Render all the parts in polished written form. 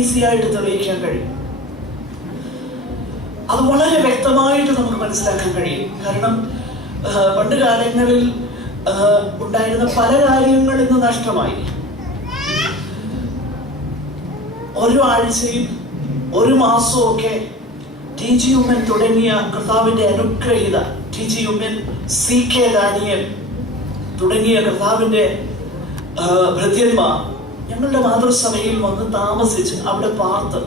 ഈസിയായിട്ട് തെളിയിക്കാൻ കഴിയും. അത് വളരെ വ്യക്തമായിട്ട് നമുക്ക് മനസ്സിലാക്കാൻ കഴിയും. കാരണം പണ്ട് കാലങ്ങളിൽ ഉണ്ടായിരുന്ന പല കാര്യങ്ങൾ ഇന്ന് നഷ്ടമായി. ഒരു ആഴ്ചയും ഒരു മാസവും ഒക്കെ ടി.ജി. ഉമ്മൻ തുടങ്ങിയ കർത്താവിന്റെ അനുഗ്രഹീത ടി.ജി. ഉമ്മൻ, സി.കെ. ഡാനിയൽ തുടങ്ങിയ കർത്താവിന്റെ ഭൃത്യന്മാർ ഞങ്ങളുടെ മാതൃസഭയിൽ വന്ന് താമസിച്ച് അവിടെ പാർത്ത്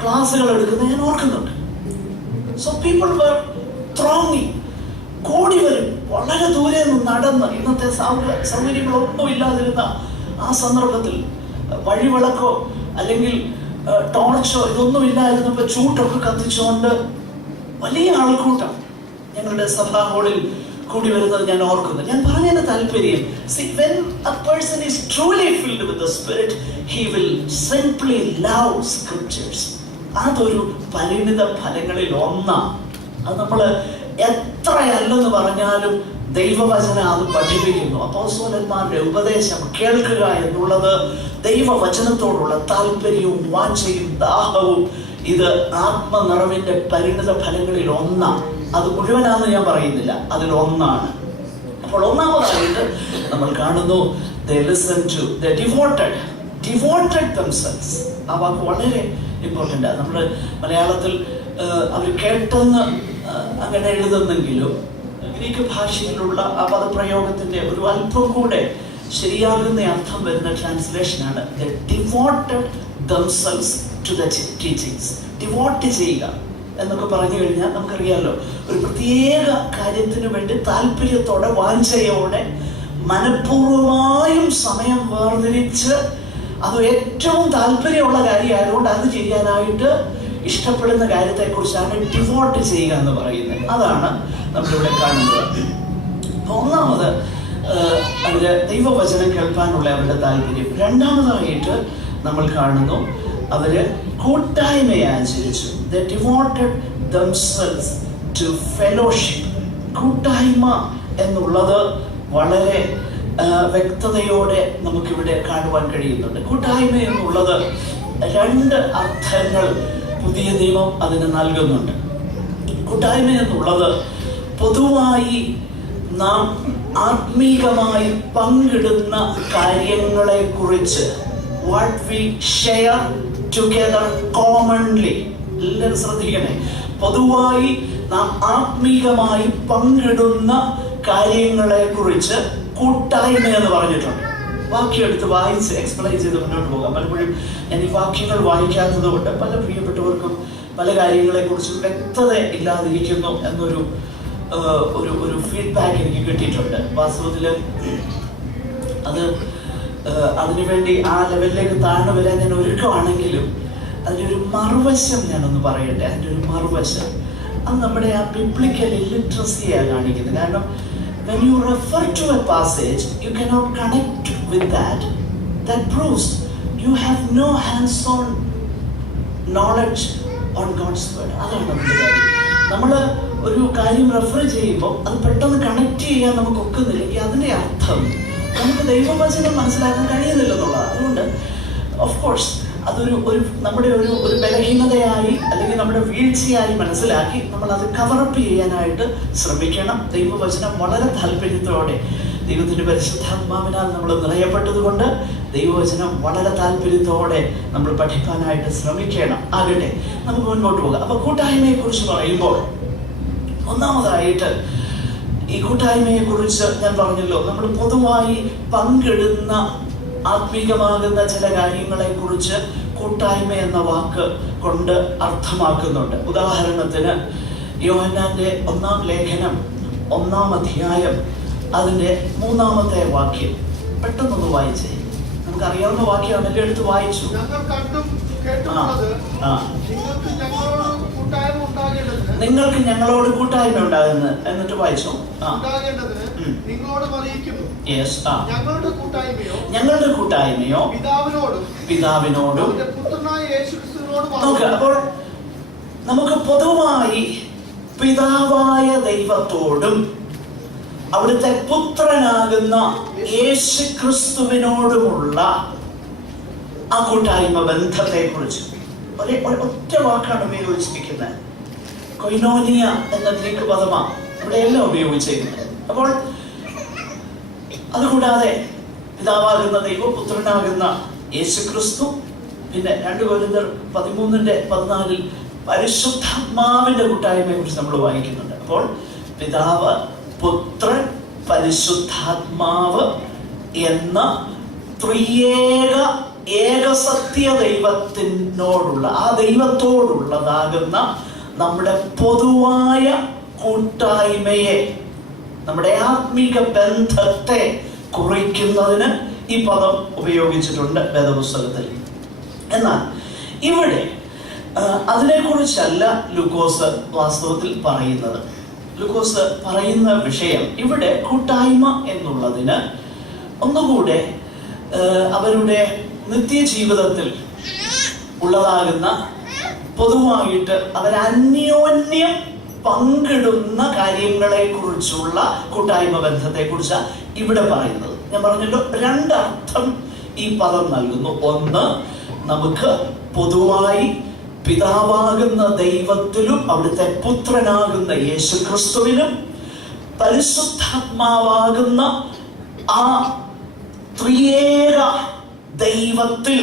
ക്ലാസ്സുകൾ എടുക്കുന്നത് ഞാൻ ഓർക്കുന്നുണ്ട്. സോ പീപ്പിൾ വർ ത്രോങ്ങിങ്, കൂടി വരും, വളരെ ദൂരെ നിന്ന് നടന്ന്. ഇന്നത്തെ സൗകര്യങ്ങളൊന്നും ഇല്ലാതിരുന്ന ആ സന്ദർഭത്തിൽ വഴിവിളക്കോ അല്ലെങ്കിൽ ടോർച്ചോ ഇതൊന്നും ഇല്ലായിരുന്നപ്പോൾ ചൂട്ടൊക്കെ കത്തിച്ചുകൊണ്ട് വലിയ ആൾക്കൂട്ടം ഞങ്ങളുടെ സഭാ ഹാളിൽ കൂടി വരുന്നത് ഞാൻ ഓർക്കുന്നു. ഞാൻ പറഞ്ഞതിന്റെ താല്പര്യം, when a person is truly filled with the Spirit, he will simply love scriptures. അതൊരു പരിണിത ഫലങ്ങളിൽ ഒന്നാണ്. അത് നമ്മൾ എത്രയല്ലെന്ന് പറഞ്ഞാലും ദൈവവചനം അത് പഠിപ്പിക്കുന്നു. അപ്പോസ്തലന്മാരുടെ ഉപദേശം കേൾക്കുക എന്നുള്ളത് ദൈവവചനത്തോടുള്ള താല്പര്യവും വാഞ്ചയും ദാഹവും ഇത് ആത്മനിറവിന്റെ പരിണിത ഫലങ്ങളിൽ ഒന്നാണ്. അത് മുഴുവനാണെന്ന് ഞാൻ പറയുന്നില്ല, അതിലൊന്നാണ്. അപ്പോൾ ഒന്നാമതായിട്ട് നമ്മൾ കാണുന്നു, they listen to, they devoted themselves. ആ വാക്ക് വളരെ ഇമ്പോർട്ടൻ്റ് ആണ്. നമ്മൾ മലയാളത്തിൽ അവർ കേട്ടെന്ന് അങ്ങനെ എഴുതുന്നെങ്കിലും ഗ്രീക്ക് ഭാഷയിലുള്ള ആ പദപ്രയോഗത്തിന്റെ ഒരു അല്പം കൂടെ ശരിയാകുന്ന അർത്ഥം വരുന്ന ട്രാൻസ്ലേഷനാണ് they devoted themselves to the teachings. Devote ചെയ്യുക എന്നൊക്കെ പറഞ്ഞു കഴിഞ്ഞാൽ നമുക്കറിയാമല്ലോ, ഒരു പ്രത്യേക കാര്യത്തിന് വേണ്ടി താല്പര്യത്തോടെ വാഞ്ചയോടെ മനഃപൂർവമായും സമയം വേർതിരിച്ച് അത് ഏറ്റവും താല്പര്യമുള്ള കാര്യമായതുകൊണ്ട് അത് ചെയ്യാനായിട്ട് ഇഷ്ടപ്പെടുന്ന കാര്യത്തെക്കുറിച്ചാണ് ഡിവോട്ട് ചെയ്യുക എന്ന് പറയുന്നത്. അതാണ് നമ്മളിവിടെ കാണുന്നത്. ഒന്നാമത് അവര് ദൈവവചനം കേൾക്കാനുള്ള അവരുടെ താല്പര്യം. രണ്ടാമതായിട്ട് നമ്മൾ കാണുന്നു, അവര് കൂട്ടായ്മയെ ആചരിച്ചു. They devoted themselves to fellowship. കൂട്ടായ്മ എന്നുള്ളത് വളരെ വ്യക്തതയോടെ നമുക്കിവിടെ കാണുവാൻ കഴിയുന്നുണ്ട്. കൂട്ടായ്മ എന്നുള്ളത് രണ്ട് അർത്ഥങ്ങൾ പുതിയ നിയമം അതിന് നൽകുന്നുണ്ട്. കൂട്ടായ്മ എന്നുള്ളത് പൊതുവായി നാം ആത്മീകമായി പങ്കിടുന്ന കാര്യങ്ങളെ കുറിച്ച്, what we share together commonly. എല്ലാവരും ശ്രദ്ധിക്കണേ, പൊതുവായി നാം ആത്മീകമായി പങ്കിടുന്ന കാര്യങ്ങളെ കുറിച്ച് കൂട്ടായ്മ എന്ന് പറഞ്ഞിട്ടുണ്ട്. വാക്യം എടുത്ത് വായിച്ച് എക്സ്പ്ലെയിൻ ചെയ്ത് മുന്നോട്ട് പോകാം. പലപ്പോഴും ഞാൻ ഈ വാക്യങ്ങൾ വായിക്കാത്തത് കൊണ്ട് പല പ്രിയപ്പെട്ടവർക്കും പല കാര്യങ്ങളെ കുറിച്ചും വ്യക്തത ഇല്ലാതിരിക്കുന്നു എന്നൊരു ഒരു ഫീഡ്ബാക്ക് എനിക്ക് കിട്ടിയിട്ടുണ്ട്. വാസ്തവത്തിൽ അത് അതിനുവേണ്ടി ആ ലെവലിലേക്ക് താഴ്ന്നു വരാൻ ഞാൻ ഒരുക്കമാണെങ്കിലും അതിൻ്റെ ഒരു മറുവശം ഞാനൊന്ന് പറയട്ടെ. അതിൻ്റെ ഒരു മറുവശം അത് നമ്മുടെ ആ ബിബ്ലിക്കൽ ഇല്ലിറ്ററസിയാണ് കാണിക്കുന്നത്. കാരണം when you refer to a passage, you cannot connect with that. That proves you have no hands-on knowledge on God's word. അതാണ് നമ്മുടെ കാര്യം. നമ്മൾ ഒരു കാര്യം റെഫർ ചെയ്യുമ്പോൾ അത് പെട്ടെന്ന് കണക്ട് ചെയ്യാൻ നമുക്ക് ഒക്കുന്നില്ലെങ്കിൽ അതിൻ്റെ അർത്ഥം നമുക്ക് ദൈവവചനം മനസ്സിലാക്കാൻ കഴിയുന്നില്ലെന്നുള്ളതാണ്. അതുകൊണ്ട് ഓഫ് കോഴ്സ് അതൊരു നമ്മുടെ ഒരു ബലഹീനതയായി അല്ലെങ്കിൽ നമ്മുടെ വീഴ്ചയായി മനസ്സിലാക്കി നമ്മൾ അത് കവറപ്പ് ചെയ്യാനായിട്ട് ശ്രമിക്കണം. ദൈവവചനം വളരെ താല്പര്യത്തോടെ ദൈവത്തിൻ്റെ പരിശുദ്ധാത്മാവിനാൽ നമ്മൾ നിറയപ്പെട്ടതുകൊണ്ട് ദൈവവചനം വളരെ താല്പര്യത്തോടെ നമ്മൾ പഠിക്കാനായിട്ട് ശ്രമിക്കണം. ആകട്ടെ, നമുക്ക് മുൻപോട്ട് പോകാം. അപ്പോൾ കൂട്ടായ്മയെ കുറിച്ച് പറയുമ്പോൾ ഒന്നാമതായിട്ട് ഈ കൂട്ടായ്മയെ കുറിച്ച് ഞാൻ പറഞ്ഞല്ലോ, നമ്മൾ പൊതുവായി പങ്കിടുന്ന ആത്മീകമാകുന്ന ചില കാര്യങ്ങളെ കുറിച്ച് കൂട്ടായ്മ എന്ന വാക്ക് കൊണ്ട് അർത്ഥമാക്കുന്നുണ്ട്. ഉദാഹരണത്തിന് യോഹന്നാന്റെ 1-ാം ലേഖനം 1-ാം അധ്യായം അതിൻ്റെ 3-ാമത്തെ വാക്യം പെട്ടെന്നൊന്ന് വായിച്ചേ. നമുക്കറിയാവുന്ന വാക്യമാണല്ലോ, എടുത്ത് വായിച്ചു. നിങ്ങൾക്ക് ഞങ്ങളോട് കൂട്ടായ്മ ഉണ്ടാകുന്നത് എന്നിട്ട് വായിച്ചു. ഞങ്ങളുടെ കൂട്ടായ്മയോ പിതാവിനോടും. അപ്പോൾ നമുക്ക് പൊതുവായി പിതാവായ ദൈവത്തോടും അവിടുത്തെ പുത്രനാകുന്ന യേശു ക്രിസ്തുവിനോടുമുള്ള ആ കൂട്ടായ്മ ബന്ധത്തെ കുറിച്ച് ഒറ്റ വാക്കാണ് ഉപയോഗിച്ചിരിക്കുന്നത്. കൊയിനോനിയ എന്ന ഗ്രീക്ക് പദമാണ് ഇവിടെയെല്ലാം ഉപയോഗിച്ചിരിക്കുന്നത്. അപ്പോൾ അതുകൂടാതെ പിതാവാകുന്ന ദൈവം, പുത്രനാകുന്ന യേശുക്രിസ്തു, പിന്നെ 2 കൊരിന്ത്യർ 13:14 പരിശുദ്ധാത്മാവിന്റെ കൂട്ടായ്മയെ കുറിച്ച് നമ്മൾ വായിക്കുന്നുണ്ട്. അപ്പോൾ പിതാവ്, പുത്രൻ, പരിശുദ്ധാത്മാവ് എന്ന ത്രിയേക ഏകസത്യ ദൈവത്തിനോടുള്ള, ആ ദൈവത്തോടുള്ളതാകുന്ന നമ്മുടെ പൊതുവായ കൂട്ടായ്മയെ, നമ്മുടെ ആത്മീക ബന്ധത്തെ കുറിക്കുന്നതിന് ഈ പദം ഉപയോഗിച്ചിട്ടുണ്ട് വേദപുസ്തകത്തിൽ. എന്നാൽ ഇവിടെ അതിനെക്കുറിച്ചല്ല ലൂക്കോസ് വാസ്തവത്തിൽ പറയുന്നത്. ലൂക്കോസ് പറയുന്ന വിഷയം ഇവിടെ കൂട്ടായ്മ എന്നുള്ളതിന് ഒന്നുകൂടെ അവരുടെ നിത്യജീവിതത്തിൽ ഉള്ളതാകുന്ന പൊതുവായിട്ട് അവരന്യോന്യം പങ്കിടുന്ന കാര്യങ്ങളെ കുറിച്ചുള്ള കൂട്ടായ്മ ബന്ധത്തെ കുറിച്ചാണ് ഇവിടെ പറയുന്നത്. ഞാൻ പറഞ്ഞല്ലോ, 2 അർത്ഥം ഈ പദം നൽകുന്നു. ഒന്ന്, നമുക്ക് പൊതുവായി പിതാവാകുന്ന ദൈവത്തിലും അവിടുത്തെ പുത്രനാകുന്ന യേശുക്രിസ്തുവിനും പരിശുദ്ധാത്മാവാകുന്ന ആ ത്രിയേക ദൈവത്തിൽ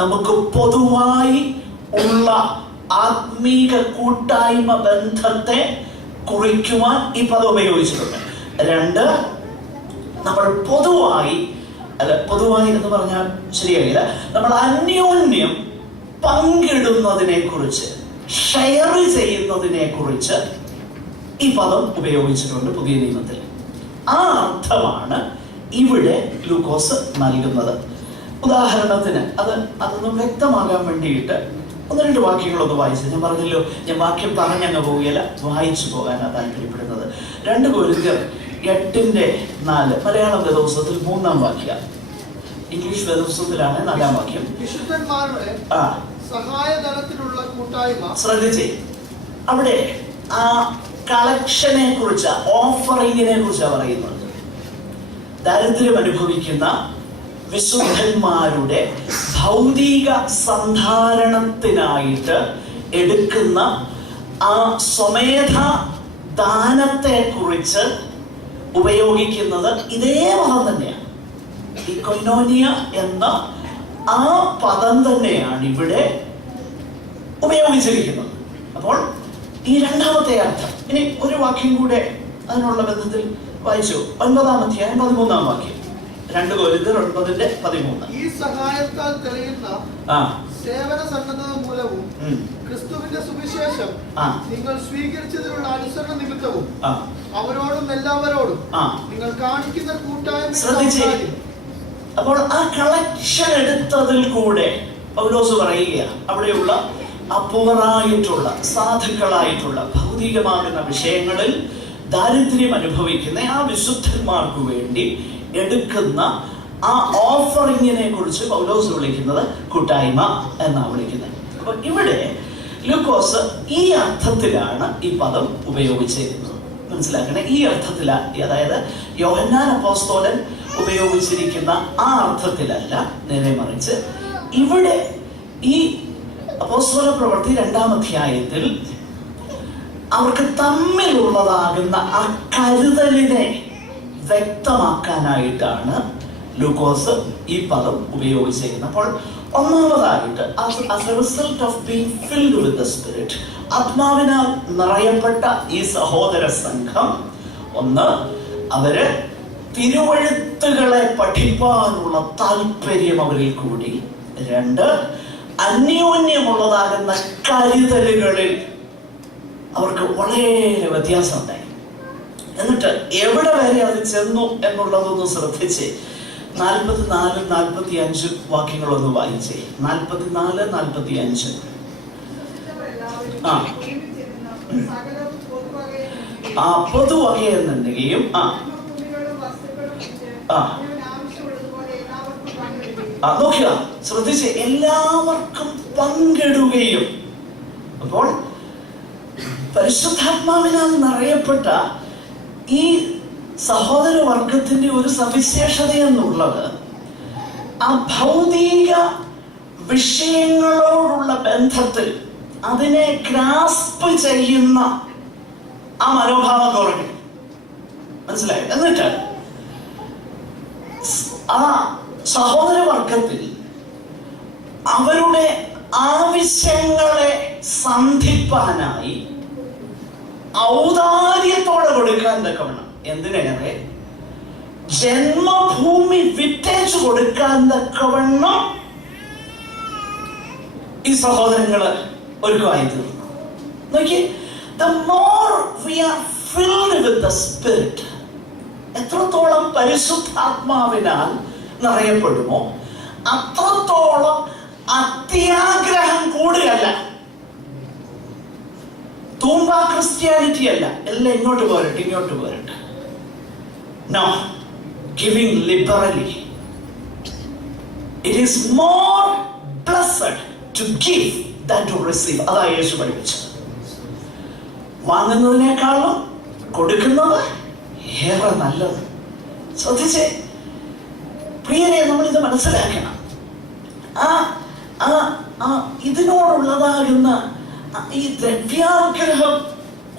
നമുക്ക് പൊതുവായി ഉള്ള ആത്മീക കൂട്ടായ്മ ബന്ധത്തെ കുറിക്കുവാൻ ഈ പദം ഉപയോഗിച്ചിട്ടുണ്ട്. 2, നമ്മൾ പൊതുവായി എന്ന് പറഞ്ഞാൽ ശരിയായില്ല, നമ്മൾ അന്യോന്യം പങ്കിടുന്നതിനെ കുറിച്ച്, ഷെയർ ചെയ്യുന്നതിനെ കുറിച്ച് ഈ പദം ഉപയോഗിച്ചിട്ടുണ്ട് പുതിയ നിയമത്തിൽ. ആ അർത്ഥമാണ് ഇവിടെ ലൂക്കോസ് നൽകുന്നത്. ഉദാഹരണത്തിന് അതൊന്നും വ്യക്തമാകാൻ വേണ്ടിയിട്ട് 1-2 വാക്യങ്ങളൊന്ന് വായിച്ചു. ഞാൻ പറഞ്ഞല്ലോ, ഞാൻ വാക്യം പറഞ്ഞങ്ങ് പോവുകയില്ല, വായിച്ചു പോകാനാണ് താല്പര്യപ്പെടുന്നത്. 2 കൊരിന്ത്യർ 8:4 മലയാളം വേദപുസ്തകത്തിൽ 3-ാം വാക്യം, ഇംഗ്ലീഷ് വേദപുസ്തകത്തിലാണ് 4-ാം വാക്യം. ശ്രദ്ധിച്ചേ, അവിടെ ആ കളക്ഷനെ കുറിച്ച്, ഓഫറിങ്ങിനെ കുറിച്ചാണ് പറയുന്നത്. ദാരിദ്ര്യം അനുഭവിക്കുന്ന വിശുദ്ധന്മാരുടെ ഭൗതിക സന്ധാരണത്തിനായിട്ട് എടുക്കുന്ന ആ സ്വമേധ ദാനത്തെ കുറിച്ച് ഉപയോഗിക്കുന്നത് ഇതേ പദം തന്നെയാണ്. ഈ കൊയിനോനിയ എന്ന ആ പദം തന്നെയാണ് ഇവിടെ ഉപയോഗിച്ചിരിക്കുന്നത്. അപ്പോൾ ഈ 2ാമത്തെ അർത്ഥം. ഇനി ഒരു വാക്യം കൂടെ അതിനുള്ള ബന്ധത്തിൽ വായിച്ചു. 9-ാം അധ്യായം 13-ാം വാക്യം, 2 കൊരിന്ത്യർ 9:13. ഈ സഹായത്താൽ തെളിയുന്ന സേവന സന്നദ്ധത മൂലവും ക്രിസ്തുവിന്റെ സുവിശേഷം നിങ്ങൾ സ്വീകരിച്ചതിനുള്ള അനുസരണ നിമിത്തവും അവരോടും എല്ലാവരോടും നിങ്ങൾ കാണിക്കുന്ന കൂട്ടായ്മ. ശ്രദ്ധിച്ചേ, അപ്പോൾ ആ കളക്ഷൻ എടുത്തതിൽ കൂടെ പൗലോസ് പറയുകയാണ്, അവിടെയുള്ള അപൂർവമായിട്ടുള്ള സാധുക്കളായിട്ടുള്ള ഭൗതികമാകുന്ന വിഷയങ്ങളിൽ ദാരിദ്ര്യം അനുഭവിക്കുന്ന ആ വിശുദ്ധന്മാർക്ക് വേണ്ടി എടുക്കുന്ന ആ ഓഫറിങ്ങിനെ കുറിച്ച് പൗലോസ് വിളിക്കുന്നത് കൂട്ടായ്മ എന്നാണ് വിളിക്കുന്നത്. അപ്പൊ ഇവിടെ ലൂക്കോസ് ഈ അർത്ഥത്തിലാണ് ഈ പദം ഉപയോഗിച്ചിരുന്നത്. മനസ്സിലാക്കണേ, ഈ അർത്ഥത്തിലാണ്, അതായത് യോഹന്നാൻ അപ്പോസ്തലൻ ഉപയോഗിച്ചിരിക്കുന്ന ആ അർത്ഥത്തിലല്ല, നേരെ മറിച്ച് ഇവിടെ ഈ അപ്പോസ്തല പ്രവൃത്തി 2-ാം അധ്യായത്തിൽ അവർക്ക് തമ്മിലുള്ളതാകുന്ന ആ കരുതലിനെ വ്യക്തമാക്കാനായിട്ടാണ് ലൂക്കോസ് ഈ പദം ഉപയോഗിച്ചിരിക്കുന്നത്. അപ്പോൾ ഒന്നാമതായിട്ട്, as a result of being filled with the Spirit, ആത്മാവിനാൽ നിറയപ്പെട്ട ഈ സഹോദര സംഘം, ഒന്ന്, അവര് തിരുവഴുത്തുകളെ പഠിപ്പാനുള്ള താല്പര്യം അവരിൽ കൂടി. 2, അന്യോന്യമുള്ളതാകുന്ന കരുതലുകളിൽ അവർക്ക് വളരെ വ്യത്യാസം ഉണ്ടായി. എന്നിട്ട് എവിടെ വരെ അത് ചെന്നു എന്നുള്ളതൊന്ന് ശ്രദ്ധിച്ച് 44-45 വാക്യങ്ങളൊന്ന് വായിച്ചേ. 44-45. പൊതുവകയെന്നുണ്ടെങ്കിലും നോക്കുക, ശ്രദ്ധിച്ച്, എല്ലാവർക്കും പങ്കിടുകയും. അപ്പോൾ പരിശുദ്ധാത്മാവിനാൽ നിറയപ്പെട്ട ഈ സഹോദര വർഗത്തിന്റെ ഒരു സവിശേഷത എന്നുള്ളത് ആ ഭൗതിക വിഷയങ്ങളോടുള്ള ബന്ധത്തിൽ അതിനെ ഗ്രാസ്പ് ചെയ്യുന്ന ആ മനോഭാവം കുറഞ്ഞു. മനസ്സിലായി? എന്നിട്ട് ആ സഹോദരവർഗത്തിൽ അവരുടെ ആവശ്യങ്ങളെ സന്ധിപ്പാനായി ഔദാര്യത്തോടെ കൊടുക്കാൻ തക്കവണ്ണം, എന്തിനേറെ ജന്മഭൂമി വിറ്റേച്ചു കൊടുക്കാൻ തക്കവണ്ണം ഈ സഹോദരങ്ങള് ഒരുക്കമായി തീർന്നു. നോക്കി, the more we are filled with the Spirit, എത്രത്തോളം പരിശുദ്ധാത്മാവിനാൽ നിറയപ്പെടുമോ അത്രത്തോളം അത്യാഗ്രഹം കൂടുകയല്ല. തൂമ്പ ക്രിസ്ത്യാനിറ്റി അല്ല, എല്ലാം ഇങ്ങോട്ട് പോരട്ടെ. No, giving liberally. It is more blessed to give than to receive. അതാ യേശു പഠിപ്പിച്ചത്. വാങ്ങുന്നതിനേക്കാളും കൊടുക്കുന്നത് ഏറെ നല്ലത്. ശ്രദ്ധിച്ചേ പ്രിയരെ, നമ്മളിത് മനസ്സിലാക്കണം. ഇതിനോടുള്ളതാകുന്ന ഈ ദ്രവ്യാഗ്രഹം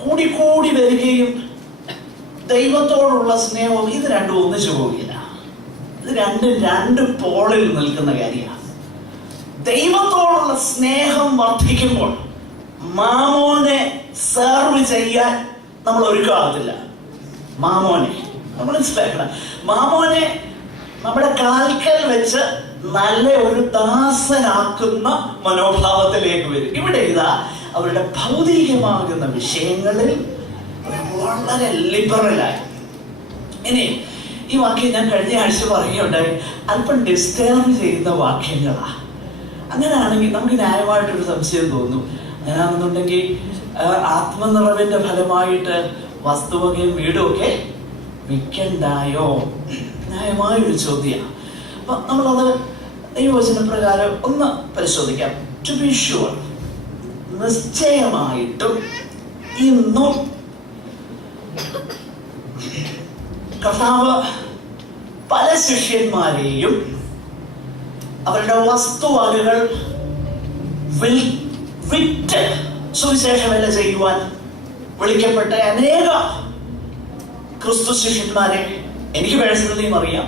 കൂടി വരികയും ദൈവത്തോടുള്ള സ്നേഹവും ഇത് രണ്ടും ഒന്നിച്ചു പോകില്ല. ഇത് രണ്ട് പോളിൽ നിൽക്കുന്ന കാര്യമാണ്. ദൈവത്തോടുള്ള സ്നേഹം വർദ്ധിക്കുമ്പോൾ മാമോനെ സെർവ് ചെയ്യാൻ നമ്മൾ ഒരുക്കാകത്തില്ല. മാമോനെ നമ്മൾ മനസ്സിലാക്കണം. മാമോനെ നമ്മുടെ കാൽക്കൽ വെച്ച് നല്ല ഒരു ദാസനാക്കുന്ന മനോഭാവത്തിലേക്ക് വരും. ഇവിടെ ഇതാ അവരുടെ ഭൗതികമാകുന്ന വിഷയങ്ങളിൽ വളരെ ലിബറലായി. ഇനി ഈ വാക്യം ഞാൻ കഴിഞ്ഞ ആഴ്ച പറയുകയുണ്ടായി, അല്പം ഡിസ്റ്റർബ് ചെയ്യുന്ന വാക്യങ്ങളാ. അങ്ങനെയാണെങ്കിൽ നമുക്ക് ന്യായമായിട്ടൊരു സംശയം തോന്നും. അങ്ങനെയാണെന്നുണ്ടെങ്കിൽ ആത്മനിറവിന്റെ ഫലമായിട്ട് വസ്തുവകയും വീടും ഒക്കെ വിൽക്കണ്ടായോ? ന്യായമായൊരു ചോദ്യമാണ്. അപ്പൊ നമ്മളത് ദൈവവചന പ്രകാരം ഒന്ന് പരിശോധിക്കാം. ടു ബി ഷുവർ, നിശ്ചയമായിട്ടും ഇന്നും കർത്താവ് പല ശിഷ്യന്മാരെയും അവരുടെ വസ്തുവകകൾ വിറ്റ് സുവിശേഷവേല ചെയ്യുവാൻ വിളിക്കപ്പെട്ട അനേക ക്രിസ്തു ശിഷ്യന്മാരെ എനിക്ക് പേഴ്സണലിയും അറിയാം,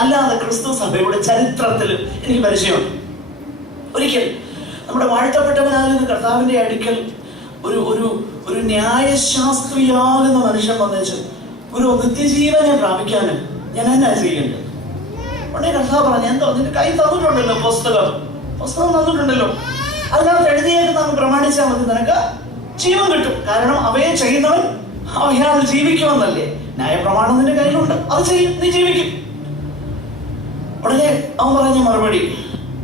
അല്ലാതെ ക്രിസ്തു സഭയുടെ ചരിത്രത്തിൽ എനിക്ക് പരിചയമുണ്ട്. ഒരിക്കൽ നമ്മുടെ വാഴ്ത്തപ്പെട്ടവനാകുന്ന കർത്താവിന്റെ അടുക്കൽ ഒരു ഒരു ഒരു ന്യായശാസ്ത്രിയാകുന്ന മനുഷ്യൻ വന്നേച്ചു, ഒരു നിത്യജീവനെ പ്രാപിക്കാന് ഞാൻ എന്നാ ചെയ്യേണ്ടത്? ഉടനെ കർത്താവ് പറഞ്ഞു, എന്തോ നിന്റെ കൈ തന്നിട്ടുണ്ടല്ലോ പുസ്തകം തന്നിട്ടുണ്ടല്ലോ, അതിനകത്ത് എഴുതിയേക്ക് പ്രമാണിച്ചാൽ മതി, നിനക്ക് ജീവൻ കിട്ടും. കാരണം അവയെ ചെയ്യുന്നവൻ അയാൾ ജീവിക്കുമെന്നല്ലേ ന്യായപ്രമാണം നിന്റെ കയ്യിലുണ്ട്, അത് ചെയ്യും, നീ ജീവിക്കും. ഉടനെ അവൻ പറഞ്ഞ മറുപടി,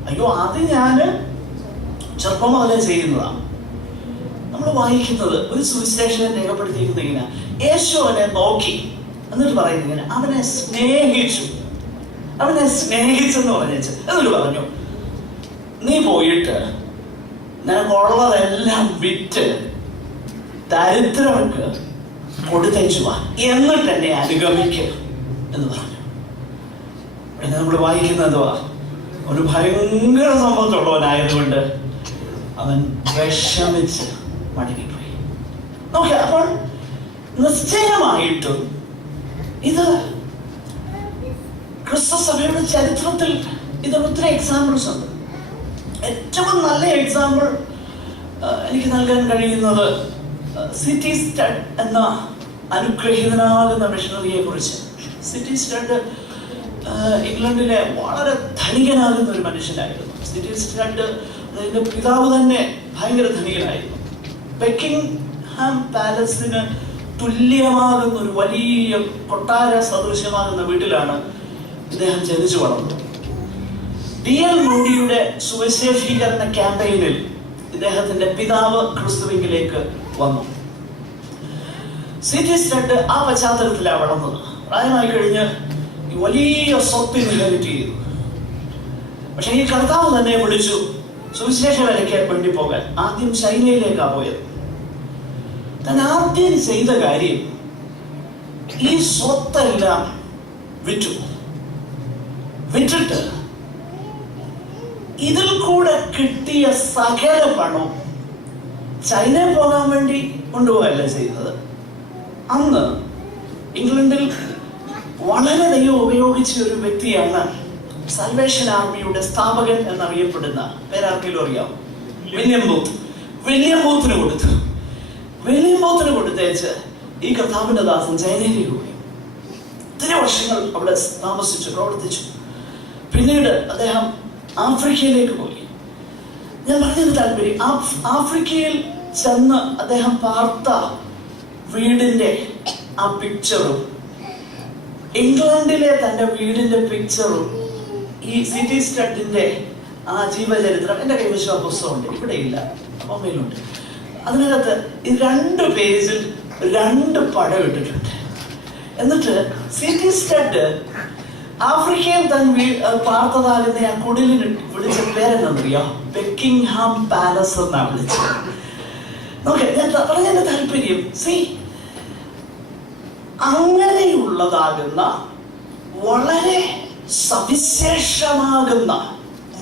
അയ്യോ അത് ഞാന് ചെറുപ്പം മുതലേ ചെയ്യുന്നതാണ്. നമ്മൾ വായിക്കുന്നത് ഒരു സുവിശേഷകൻ രേഖപ്പെടുത്തിയിരിക്കുന്നത് ഇങ്ങനെ, യേശു അവനെ നോക്കി എന്നിട്ട് പറയുന്നത് ഇങ്ങനെ, അവനെ സ്നേഹിച്ചെന്ന് പറഞ്ഞേച്ച് എന്നിട്ട് പറഞ്ഞു, നീ പോയിട്ട് നിനക്കുള്ളതെല്ലാം വിറ്റ് ദരിദ്രർക്ക് കൊടുത്തേച്ചു വാ, എന്നിട്ട് എന്നെ അനുഗമിക്കുക എന്ന് പറഞ്ഞു. പിന്നെ നമ്മൾ വായിക്കുന്നതുവാ, ഒരു ഭയങ്കര സമ്പത്തുള്ളവനായതുകൊണ്ട് അവൻ വിഷമിച്ച് മടങ്ങിപ്പോയി. നോക്കിയ അപ്പോൾ നിശ്ചയമായിട്ടും ഇത് ക്രിസ്തു സഭയുടെ ചരിത്രത്തിൽ ഇതിന് ഒത്തിരി എക്സാമ്പിൾസ് ഉണ്ട്. ഏറ്റവും നല്ല എക്സാമ്പിൾ എനിക്ക് നൽകാൻ കഴിയുന്നത് സിറ്റി സ്റ്റഡ് എന്ന അനുഗ്രഹീതനാകുന്ന മിഷണറിയെ കുറിച്ച്. സിറ്റി സ്റ്റഡ് ഇംഗ്ലണ്ടിലെ വളരെ ധനികനാകുന്ന ഒരു മനുഷ്യനായിരുന്നു. സിറ്റി സ്റ്റഡ് അതിന്റെ പിതാവ് തന്നെ ഭയങ്കര ധനികനായിരുന്നു. ബക്കിംഗ്ഹാം പാലസിന് തുല്യമാകുന്ന ഒരു വലിയ കൊട്ടാര സദൃശ്യമാകുന്ന വീട്ടിലാണ് ഇദ്ദേഹം ജനിച്ചു വളർന്നത്. D.L. മൂഡിയുടെ സുവിശേഷീകരണ ക്യാമ്പയിനിൽ ഇദ്ദേഹത്തിന്റെ പിതാവ് ക്രിസ്തുവിലേക്ക് വന്നു. സിറ്റി സ്റ്റഡ് ആ പശ്ചാത്തലത്തിലാണ് വളർന്നത്. പ്രായമായി കഴിഞ്ഞ് വലിയ സ്വത്ത് ഇൻഹെറിറ്റ് ചെയ്തു. പക്ഷെ ഈ കർത്താവ് തന്നെ വിളിച്ചു സുവിശേഷ വേലയ്ക്ക് വേണ്ടി പോകാൻ. ആദ്യം ചൈനയിലേക്കാണ് പോയത്. താൻ ആദ്യം ചെയ്ത കാര്യം ഈ സ്വത്തെല്ലാം വിറ്റിട്ട് ഇതിൽ കൂടെ കിട്ടിയ സകല പണവും ചൈനയിൽ പോകാൻ വേണ്ടി കൊണ്ടുപോകല്ല ചെയ്തത്. അന്ന് ഇംഗ്ലണ്ടിൽ വളരെ ദൈവം ഉപയോഗിച്ച ഒരു വ്യക്തിയാണ് സൽവേഷൻ ആർമിയുടെ സ്ഥാപകൻ എന്നറിയപ്പെടുന്ന, പേരാർക്കെങ്കിലും അറിയാം, വില്യം ബൂത്ത്. വില്യം ബൂത്തിന് കൊടുത്തേച്ച് ഈ കർത്താവിന്റെ ദാസൻ ചൈനയിലേക്ക് പോയി. ഒത്തിരി വർഷങ്ങൾ അവിടെ താമസിച്ചു, പ്രവർത്തിച്ചു. പിന്നീട് അദ്ദേഹം ആഫ്രിക്കയിലേക്ക് പോയി. ഞാൻ പറഞ്ഞത് താല്പര്യം, ആഫ്രിക്കയിൽ ചെന്ന് അദ്ദേഹം പാർത്ത വീടിന്റെ ആ പിക്ചറും ഇംഗ്ലണ്ടിലെ തന്റെ വീടിന്റെ പിക്ചറും ഈ സിറ്റി സ്റ്റഡിന്റെ ആ ജീവചരിത്രം എന്റെ കൈവശം പുസ്തകമുണ്ട്, ഇവിടെ ഇല്ല, അമ്മയിലുണ്ട്. അതിനകത്ത് ഈ 2 പേജിൽ 2 പടം ഇട്ടിട്ടുണ്ട്. എന്നിട്ട് സിറ്റി സ്റ്റഡ് ആഫ്രിക്കയിൽ താൻ പാർത്തതാകുന്ന ആ കുടിലിന് വിളിച്ച പേരെന്നറിയോ? ബെക്കിംഗ്ഹാം പാലസ് എന്നാ വിളിച്ചത്. നോക്കെ, ഞാൻ പറഞ്ഞതിന്റെ താല്പര്യം, അങ്ങനെയുള്ളതാകുന്ന വളരെ സവിശേഷമാകുന്ന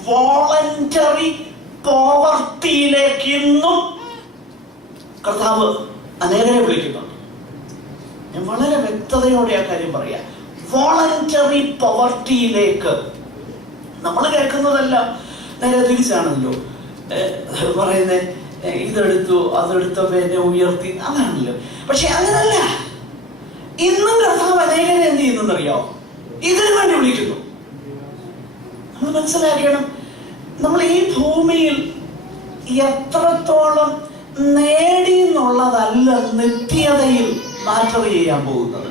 വോളണ്ടറി പോവർട്ടിയിലേക്ക് ഇന്നും കർത്താവ് അനേകരെ വിളിക്കുന്നുണ്ട്. ഞാൻ വളരെ വ്യക്തതയോടെ ആ കാര്യം പറയാം. വോളണ്ടറി പോവർട്ടിയിലേക്ക് നമ്മൾ കേൾക്കുന്നതല്ല നേരെ തിരിച്ചാണല്ലോ പറയുന്നത്. ഇതെടുത്തു അതെടുത്ത പേരെ ഉയർത്തി, അതാണല്ലോ. പക്ഷെ അങ്ങനല്ല. ഇന്നും കർത്താവ് അനേകരെ എന്ത് ചെയ്യുന്നറിയോ? ഇതിനു വേണ്ടി വിളിക്കുന്നു. നമ്മൾ മനസ്സിലാക്കണം, നമ്മൾ ഈ ഭൂമിയിൽ എത്രത്തോളം നേടി എന്നുള്ളതല്ല നിത്യതയിൽ മാറ്റർ ചെയ്യാൻ പോകുന്നത്.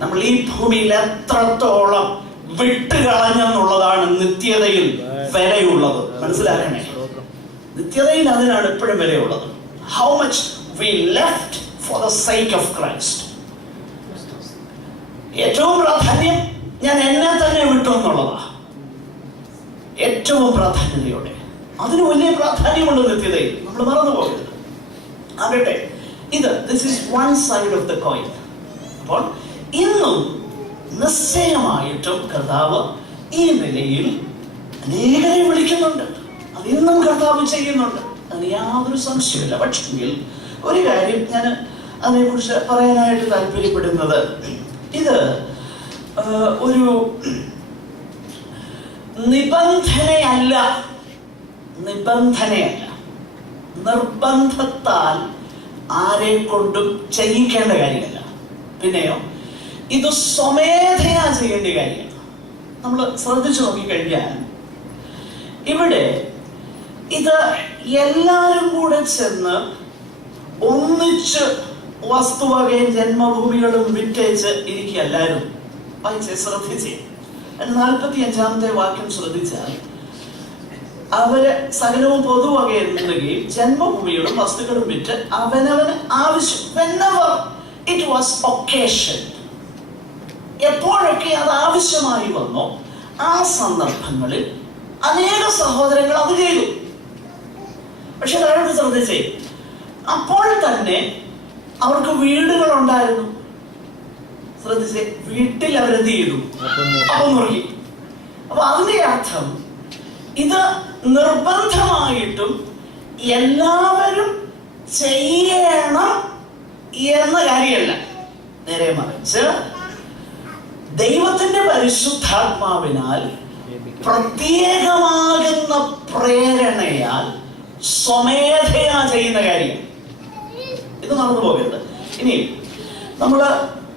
നമ്മൾ ഈ ഭൂമിയിൽ എത്രത്തോളം വിട്ടുകളഞ്ഞെന്നുള്ളതാണ് നിത്യതയിൽ വിലയുള്ളത്. മനസ്സിലാക്കണേ, നിത്യതയിൽ അതിനാണ് എപ്പോഴും വിലയുള്ളത്. How much V left for the sake of Christ. ഏറ്റവും പ്രാധാന്യം ഞാൻ എന്നെ തന്നെ വിട്ടു എന്നുള്ളതാ, ഏറ്റവും പ്രാധാന്യതയോടെ. അതിന് വലിയ പ്രാധാന്യമുണ്ട് നിത്യതയിൽ, നമ്മൾ മറന്നു പോകരുത്. ആകട്ടെ, this is one side of the coin. അപ്പോൾ ഇന്നും നിശ്ചയമായിട്ടും കർത്താവ് ഈ നിലയിൽ അനേകരെ വിളിക്കുന്നുണ്ട്. അത് ഇന്നും കർത്താവ് ചെയ്യുന്നുണ്ട്, അതിന് യാതൊരു സംശയമില്ല. പക്ഷെങ്കിൽ ഒരു കാര്യം ഞാൻ അതിനെക്കുറിച്ച് പറയാനായിട്ട് താല്പര്യപ്പെടുന്നത്, ഇത് ഒരു നിബന്ധനയല്ല, നിർബന്ധത്താൽ ആരെ കൊണ്ടും ചെയ്യിക്കേണ്ട കാര്യമല്ല. പിന്നെയോ ഇത് സ്വമേധയാ ചെയ്യേണ്ട കാര്യമാണ്. നമ്മൾ ശ്രദ്ധിച്ചു നോക്കിക്കഴിഞ്ഞാൽ ഇവിടെ ഇത് എല്ലാവരും കൂടെ ചെന്ന് ഒന്നിച്ച് വസ്തുവകയും ജന്മഭൂമികളും വിറ്റേച്ച് ഇരിക്കുക. എല്ലാവരും വായിച്ചേ, ശ്രദ്ധിച്ചേ. 45-ാമത്തെ വാക്യം ശ്രദ്ധിച്ചാൽ, അവര് സകലവും പൊതുവകയിൽ നിന്നുകയും ജന്മഭൂമികളും വസ്തുക്കളും വിറ്റ് അവനവന് ആവശ്യം, whenever it was occasion, എപ്പോഴൊക്കെ അത് ആവശ്യമായി വന്നോ ആ സന്ദർഭങ്ങളിൽ അനേക സഹോദരങ്ങൾ അത് ചെയ്തു. പക്ഷെ താഴോട്ട് ശ്രദ്ധിച്ചേ, അപ്പോൾ തന്നെ അവർക്ക് വീടുകൾ ഉണ്ടായിരുന്നു. ശ്രദ്ധിച്ചേ, വീട്ടിൽ അവരെന്ത് ചെയ്തു? അപ്പം മുറുകി. അപ്പൊ അതിന്റെ അർത്ഥം ഇത് നിർബന്ധമായിട്ടും എല്ലാവരും ചെയ്യണം എന്ന കാര്യമല്ല. നേരെ മറിച്ച് ദൈവത്തിന്റെ പരിശുദ്ധാത്മാവിനാൽ പ്രത്യേകമാകുന്ന പ്രേരണയാൽ സ്വമേധയാ ചെയ്യുന്ന കാര്യം. ഇത് മറന്നു പോകരുത്. ഇനി നമ്മൾ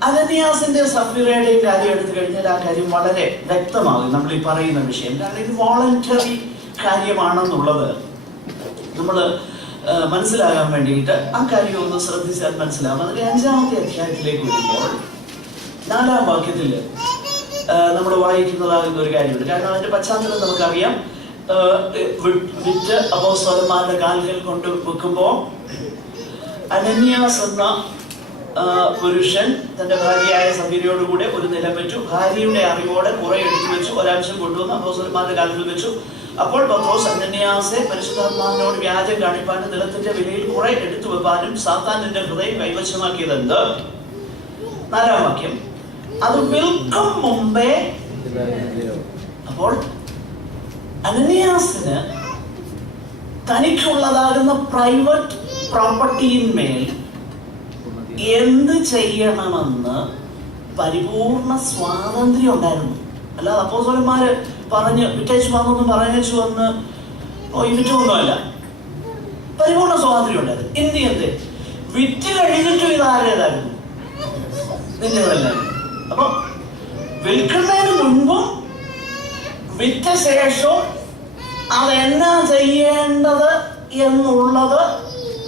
അനനിയാസിന്റെ സഫീറയുടെയും കാര്യം എടുത്തു കഴിഞ്ഞാൽ ആ കാര്യം വളരെ വ്യക്തമാകും. നമ്മൾ ഈ പറയുന്ന വിഷയം, കാരണം ഇത് വോളണ്ടറി കാര്യമാണെന്നുള്ളത് നമ്മൾ മനസ്സിലാകാൻ വേണ്ടിയിട്ട് ആ കാര്യം ഒന്ന് ശ്രദ്ധിച്ചാൽ മനസ്സിലാവും. അതിന്റെ 5-ാമത്തെ അധ്യായത്തിലേക്ക് വരുമ്പോൾ 4-ാം വാക്യത്തിൽ നമ്മൾ വായിക്കുന്നതാകുന്ന ഒരു കാര്യമുണ്ട്. കാരണം അതിന്റെ പശ്ചാത്തലം നമുക്കറിയാം. വിറ്റ് അപ്പോസ്തലന്മാരുടെ കാലുകൾ കൊണ്ട് വെക്കുമ്പോൾ അനന്യാസ് എന്ന പുരുഷൻ തന്റെ ഭാര്യയായ സഫീരയോടുകൂടെ ഒരു നിലം വെച്ചു. ഭാര്യയുടെ അറിവോടെ കുറെ എടുത്തു വെച്ചു. ഒരാവശ്യം കൊണ്ടുവന്ന് അപ്പോസ്തലന്മാരുടെ കാലുകൾ വെച്ചു. അപ്പോൾ പത്രോസ് അനന്യാസെ പരിശുദ്ധാത്മാവിനോട് വ്യാജം കാണിപ്പാനും നിലത്തിന്റെ വിലയിൽ കുറെ എടുത്തു വെപ്പാനും സാത്താൻ നിന്റെ ഹൃദയം കൈവശമാക്കിയതെന്ത്? 4-ാം വാക്യം, അത് വിൽക്കും മുമ്പേ. അപ്പോൾ അനനിയാസിന് തനിക്കുള്ളതാകുന്ന പ്രൈവറ്റ് പ്രോപ്പർട്ടിയിന്മേൽ എന്ത് ചെയ്യണമെന്ന് പരിപൂർണ സ്വാതന്ത്ര്യം ഉണ്ടായിരുന്നു. അല്ലാതെ അപ്പോസ്തലന്മാര് പറഞ്ഞ് വിറ്റേച്ചു വന്നൊന്നും പറഞ്ഞേച്ചു വന്ന് വിറ്റൊന്നുമല്ല. പരിപൂർണ സ്വാതന്ത്ര്യം ഉണ്ടായിരുന്നു. എന്ത് വിറ്റ് കഴിഞ്ഞിട്ടും ഇതാരേതായിരുന്നു? നിന്റേതല്ലായിരുന്നു. അപ്പൊ വിൽക്കുന്നതിന് മുൻപും വിറ്റ ശേഷവും അതെന്നാ ചെയ്യേണ്ടത് എന്നുള്ളത്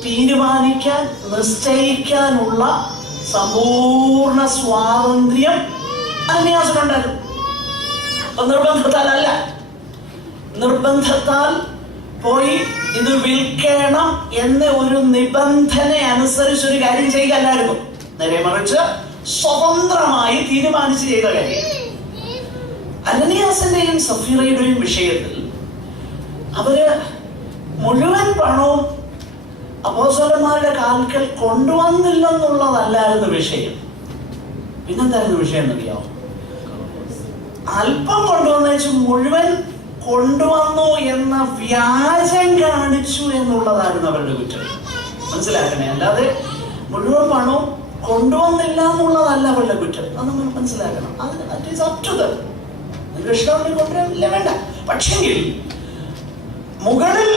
തീരുമാനിക്കാൻ, നിശ്ചയിക്കാനുള്ള സമ്പൂർണ്ണ സ്വാതന്ത്ര്യം അന്യാസനുണ്ടായിരുന്നു. നിർബന്ധത്താലല്ല. നിർബന്ധത്താൽ പോയി ഇത് വിൽക്കണം എന്ന ഒരു നിബന്ധന അനുസരിച്ചൊരു കാര്യം ചെയ്യുകയല്ലായിരുന്നു. നേരെ മറിച്ച് സ്വതന്ത്രമായി തീരുമാനിച്ച് ചെയ്ത കാര്യം. അനനിയാസിന്റെയും സഫീറയുടെയും വിഷയത്തിൽ അവര് മുഴുവൻ പണവും അപ്പോസ്തലന്മാരുടെ കാൽക്കൽ കൊണ്ടുവന്നില്ലെന്നുള്ളതല്ലായിരുന്നു വിഷയം. പിന്നെന്തായിരുന്നു വിഷയം എന്നറിയാമോ? അല്പം കൊണ്ടുവന്നേച്ച് മുഴുവൻ കൊണ്ടുവന്നു എന്ന വ്യാജം കാണിച്ചു എന്നുള്ളതായിരുന്നു അവരുടെ കുറ്റം. മനസ്സിലാക്കണേ. അല്ലാതെ മുഴുവൻ പണവും കൊണ്ടുവന്നില്ല എന്നുള്ളതല്ല അവരുടെ കുറ്റം. അത് നമ്മൾ മനസ്സിലാക്കണം. അത് ഇഷ്ടം കൊണ്ടുവരില്ല, വേണ്ട. പക്ഷെങ്കിൽ മുകളിൽ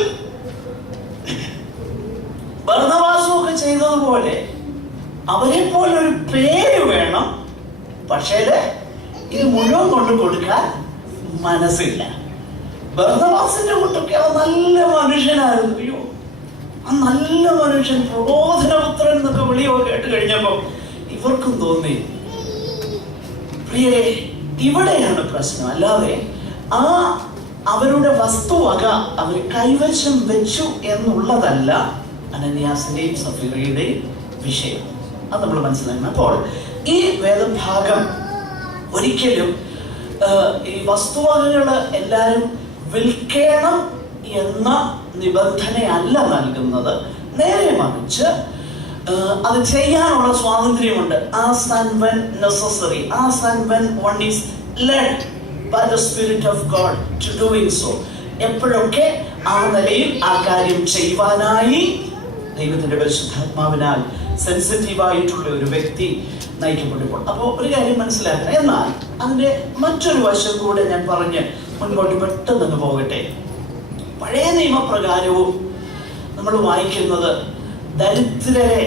ബർന്നബാസൊക്കെ ചെയ്തതുപോലെ അവരെ പോലെ ഒരു പേര് വേണം. പക്ഷേ ഇത് മുഴുവൻ കൊണ്ട് കൊടുക്കാൻ മനസ്സില്ല. ബർന്നബാസിന്റെ കൂട്ടൊക്കെ അവ നല്ല മനുഷ്യനായിരുന്നു. അയ്യോ, ആ നല്ല മനുഷ്യൻ, പ്രബോധനപുത്രൻ എന്നൊക്കെ വിളിയൊക്കെ കേട്ട് കഴിഞ്ഞപ്പോ ഇവർക്കും തോന്നി. പ്രിയരെ, ഇവിടെയാണ് പ്രശ്നം. അല്ലാതെ ആ അവരുടെ വസ്തുവക അവർ കൈവശം വെച്ചു എന്നുള്ളതല്ല അനന്യാസിന്റെയും സഫീറയുടെയും വിഷയം. അത് നമ്മൾ മനസ്സിലാക്കണം. അപ്പോൾ ഈ വേദഭാഗം ഒരിക്കലും ഈ വസ്തുവകകള് എല്ലാവരും വിൽക്കണം എന്ന നിബന്ധനയല്ല നൽകുന്നത്. നേരെ മറിച്ച് അത് ചെയ്യാനുള്ള സ്വാതന്ത്ര്യമുണ്ട്. As and when necessary, as and when one is led by the Spirit of God to doing so. എപ്പോഴൊക്കെ ആ നിലയിൽ ആ കാര്യം ചെയ്യുവാനായി ദൈവത്തിന്റെ പരിശുദ്ധാത്മാവിനാൽ സെൻസിറ്റീവായിട്ടുള്ള ഒരു വ്യക്തി നയിക്കപ്പെടുമ്പോൾ. അപ്പോൾ ഒരു കാര്യം മനസ്സിലാക്കണം. എന്നാൽ അതിന്റെ മറ്റൊരു വശം കൂടെ ഞാൻ പറഞ്ഞ് മുൻപോട്ട് പെട്ടെന്ന് പോകട്ടെ. പഴയ നിയമപ്രകാരവും നമ്മൾ വായിക്കുന്നത് ദരിദ്രരെ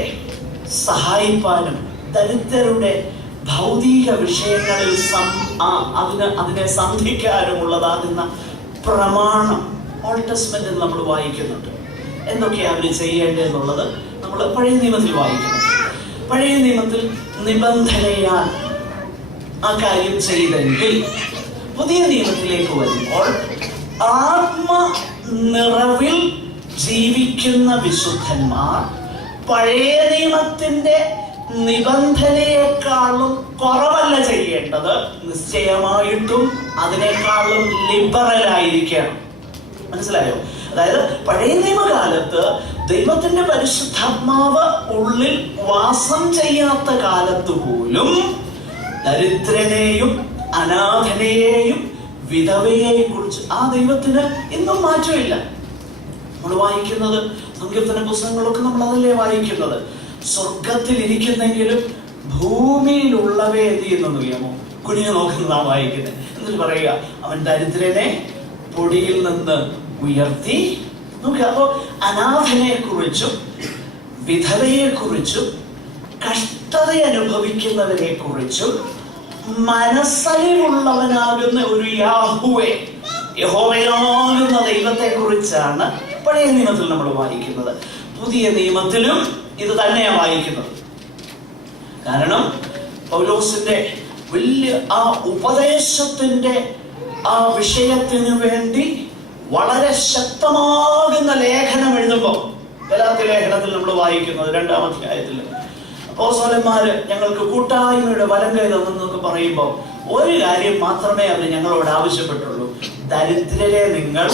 സഹായിപ്പാനും ദരിദ്രരുടെ ഭൗതിക വിഷയങ്ങളിൽ അതിനെ സന്ധിക്കാനുമുള്ളതാകുന്ന പ്രമാണം ഓൾഡ് ടെസ്റ്റ്മെന്റിൽ നമ്മൾ വായിക്കുന്നുണ്ട്. എന്തൊക്കെയാണ് അവർ ചെയ്യേണ്ടതെന്നുള്ളത് നമ്മൾ പഴയ നിയമത്തിൽ വായിക്കുന്നു. പഴയ നിയമത്തിൽ നിബന്ധനയാൽ ആ കാര്യം ചെയ്തെങ്കിൽ പുതിയ നിയമത്തിലേക്ക് വരുമ്പോൾ ആത്മനിറവിൽ ജീവിക്കുന്ന വിശുദ്ധന്മാർ പഴയ നിയമത്തിന്റെ നിബന്ധനയെക്കാളും കുറവല്ല ചെയ്യേണ്ടത്, നിശ്ചയമായിട്ടും അതിനേക്കാളും ലിബറൽ ആയിരിക്കണം. മനസ്സിലായോ? അതായത് പഴയ നിയമകാലത്ത് ദൈവത്തിന്റെ പരിശുദ്ധാത്മാവ് ഉള്ളിൽ വാസം ചെയ്യാത്ത കാലത്ത് പോലും ദരിദ്രനെയും അനാഥനെയും വിധവയെയും കുറിച്ച് ആ ദൈവത്തിന് ഇന്നും മാറ്റമില്ല. നമ്മൾ വായിക്കുന്നത് സങ്കീർത്തന പുസ്തകങ്ങളൊക്കെ നമ്മൾ അതല്ലേ വായിക്കുന്നത്. സ്വർഗത്തിൽ ഇരിക്കുന്നെങ്കിലും ഭൂമിയിലുള്ളവയെ എന്ത് ചെയ്യുന്നു അറിയാമോ? കുനിഞ്ഞു നോക്കുന്നതാണ് വായിക്കുന്നത്. എന്നിട്ട് പറയുക, അവൻ ദരിദ്രനെ പൊടിയിൽ നിന്ന് ഉയർത്തി. നോക്കുക. അപ്പോ അനാഥനെ കുറിച്ചും വിധവയെ കുറിച്ചും കഷ്ടത അനുഭവിക്കുന്നവരെ കുറിച്ചും മനസ്സലിവുള്ളവനാകുന്ന ഒരു യഹോവയാകുന്ന ദൈവത്തെ കുറിച്ചാണ് പഴയ നിയമത്തിൽ നമ്മൾ വായിക്കുന്നത്. പുതിയ നിയമത്തിലും ഇത് തന്നെയാണ് വായിക്കുന്നത്. കാരണം പൗലോസിന്റെ വലിയ ആ ഉപദേശത്തിന്റെ ആ വിഷയത്തിന് വേണ്ടി വളരെ ശക്തമാകുന്ന ലേഖനം എഴുതുമ്പോൾ ഗലാത്യ ലേഖനത്തിൽ നമ്മൾ വായിക്കുന്നത് 2-ാം അധ്യായത്തിൽ അപ്പോസ്തലന്മാര് ഞങ്ങൾക്ക് കൂട്ടായ്മയുടെ വലം കൈ തന്നെന്നൊക്കെ പറയുമ്പോൾ ഒരു കാര്യം മാത്രമേ അവർ ഞങ്ങളോട് ആവശ്യപ്പെട്ടുള്ളൂ: ദരിദ്രരെ നിങ്ങൾ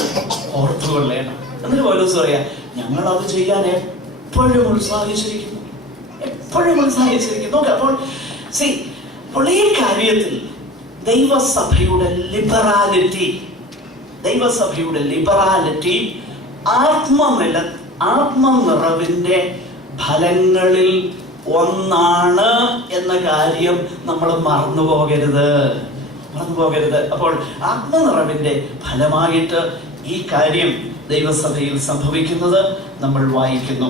ഓർത്തുകൊള്ളേണം. എന്നിട്ട് പൗലോസ് പറയാ, ഞങ്ങൾ അത് ചെയ്യാൻ എപ്പോഴും ഉത്സാഹിച്ചിരിക്കുന്നു. അപ്പോൾ അപ്പോൾ ഈ കാര്യത്തിൽ ദൈവസഭയുടെ ലിബറാലിറ്റി ദൈവസഭയുടെ ലിബറാലിറ്റി ആത്മനിറവിന്റെ ഫലങ്ങളിൽ ഒന്നാണ് എന്ന കാര്യം നമ്മൾ മറന്നുപോകരുത്. അപ്പോൾ ആത്മനിറവിന്റെ ഫലമായിട്ട് ഈ കാര്യം ദൈവസഭയിൽ സംഭവിക്കുന്നത് നമ്മൾ വായിക്കുന്നു.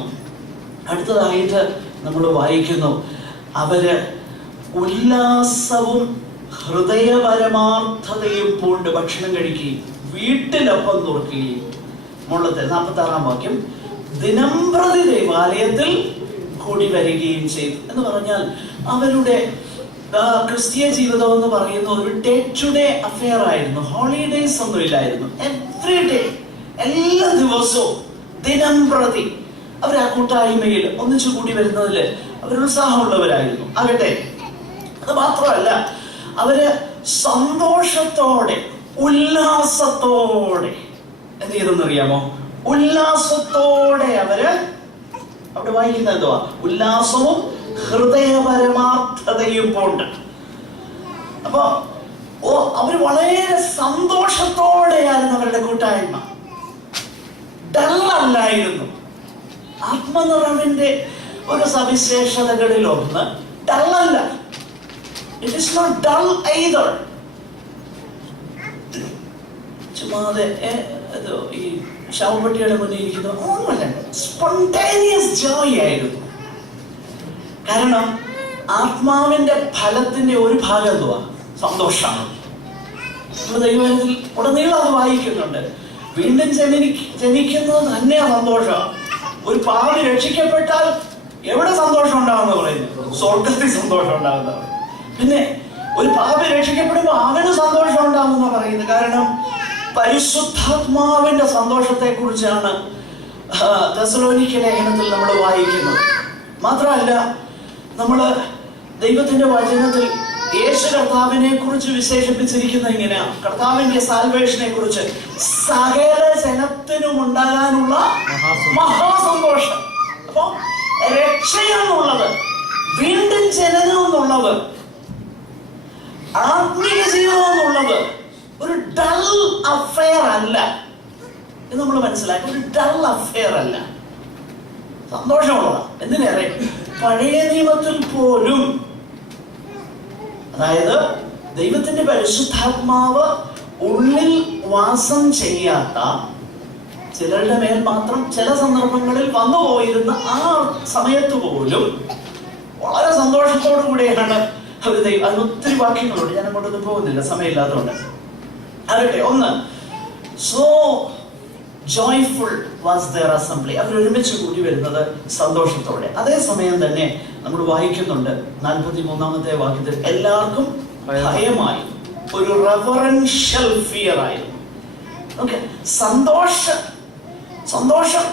അടുത്തതായിട്ട് നമ്മൾ വായിക്കുന്നു, അവര് ഉല്ലാസവും ഹൃദയപരമാർത്ഥതയും പൂണ്ട് ഭക്ഷണം കഴിക്കുകയും വീട്ടിലൊപ്പം തുറക്കുകയും. മുകളിലത്തെ 46-ാം വാക്യം, ദിനംപ്രതി ദേവാലയത്തിൽ കൂടി വരികയും ചെയ്തു എന്ന് പറഞ്ഞാൽ അവരുടെ ക്രിസ്തീയ ജീവിതം എന്ന് പറയുന്ന ഒരു ഡേ ടു ഡേ അഫെയർ ആയിരുന്നു. ഹോളിഡേയ്സ് ഒന്നും ഇല്ലായിരുന്നു. എവ്രി ഡേ, എല്ലാ ദിവസവും ദിനംപ്രതി അവർ ആ കൂട്ടായ്മയിൽ ഒന്നിച്ചു കൂടി വരുന്നതിൽ അവർ ഉത്സാഹമുള്ളവരായിരുന്നു. ആകട്ടെ, അത് മാത്രമല്ല, അവര് സന്തോഷത്തോടെ ഉല്ലാസത്തോടെ എന്ത് ചെയ്തെന്നറിയാമോ? ഉല്ലാസത്തോടെ അവര് അവിടെ വായിക്കുന്നത് എന്തുവാ? ഉല്ലാസവും ഹൃദയപരമാർത്ഥതയും പോണ്ട്. അപ്പൊ അവര് വളരെ സന്തോഷത്തോടെയായിരുന്നു അവരുടെ കൂട്ടായ്മ. ഡള്ളല്ലായിരുന്നു. ആത്മനിറവിന്റെ ഒരു സവിശേഷതകളിൽ ഒന്ന് ഡള്ളല്ല. It is not dull either. ചുമ്മാതെ ഈ ശവപ്പെട്ടിയുടെ മുന്നിൽ ഇരിക്കുന്ന ഒന്നുമല്ല, സ്പോണ്ടേനിയസ് ജോയ് ആയിരുന്നു. കാരണം ആത്മാവിന്റെ ഫലത്തിന്റെ ഒരു ഭാഗം എന്തുവാ? സന്തോഷമാണ്. നമ്മൾ ദൈവത്തിൽ ഉടനീളം അത് വായിക്കുന്നുണ്ട്. വീണ്ടും ജനിക്കുന്നത് തന്നെയാണ് സന്തോഷം. ഒരു പാവി രക്ഷിക്കപ്പെട്ടാൽ എവിടെ സന്തോഷം ഉണ്ടാവുന്ന പറയുന്നത്? സ്വർഗത്തിൽ സന്തോഷം ഉണ്ടാകുന്ന. പിന്നെ ഒരു പാപി രക്ഷിക്കപ്പെടുമ്പോൾ അവന് സന്തോഷം ഉണ്ടാവുന്ന പറയുന്നത്. കാരണം പരിശുദ്ധാത്മാവിന്റെ സന്തോഷത്തെ കുറിച്ചാണ് തെസ്സലോനിക്ക ലേഖനത്തിൽ നമ്മൾ വായിക്കുന്നത്. മാത്രമല്ല, നമ്മൾ ദൈവത്തിന്റെ വചനത്തിൽ യേശു കർത്താവിനെ കുറിച്ച് വിശേഷിപ്പിച്ചിരിക്കുന്ന ഇങ്ങനെയാണ്. കർത്താവിന്റെ സാൽവേഷനെ കുറിച്ച് സകല ജനത്തിനും ഉണ്ടാകാനുള്ള മഹാസന്തോഷം. അപ്പൊ രക്ഷയെന്നുള്ളത്, വീണ്ടും ജനനം എന്നുള്ളത്, ആത്മീയ ജീവിതം എന്നുള്ളത് ഒരു ഡൾ അഫെയർ അല്ല എന്ന് നമ്മൾ മനസ്സിലാക്കി. ഒരു ഡൾ അഫെയർ അല്ല, സന്തോഷമുള്ളതാണ്. എന്തിനേറെ, പഴയ നിയമത്തിൽ പോലും, അതായത് ദൈവത്തിന്റെ പരിശുദ്ധാത്മാവ് ഉള്ളിൽ വാസം ചെയ്യാത്ത ചിലരുടെ മേൽ മാത്രം ചില സന്ദർഭങ്ങളിൽ വന്നുപോയിരുന്ന ആ സമയത്ത് പോലും വളരെ സന്തോഷത്തോടു കൂടിയാണ് അവർ ദൈവം. അതിന് ഒത്തിരി വാക്യങ്ങളുണ്ട്, ഞാൻ അങ്ങോട്ടൊന്നും പോകുന്നില്ല, സമയമില്ലാത്തതുകൊണ്ട്. ആകട്ടെ, ഒന്ന്, so joyful was their assembly. അവർ ഒരുമിച്ച് കൂടി വരുന്നത് സന്തോഷത്തോടെ. അതേസമയം തന്നെ നമ്മൾ വായിക്കുന്നുണ്ട് 43-ാമത്തെ വാക്യത്തിൽ, എല്ലാവർക്കും ഭയമായി, ഒരു റെവറൻഷ്യൽ ഫിയർ ആയിരുന്നു. ഓക്കെ, സന്തോഷം.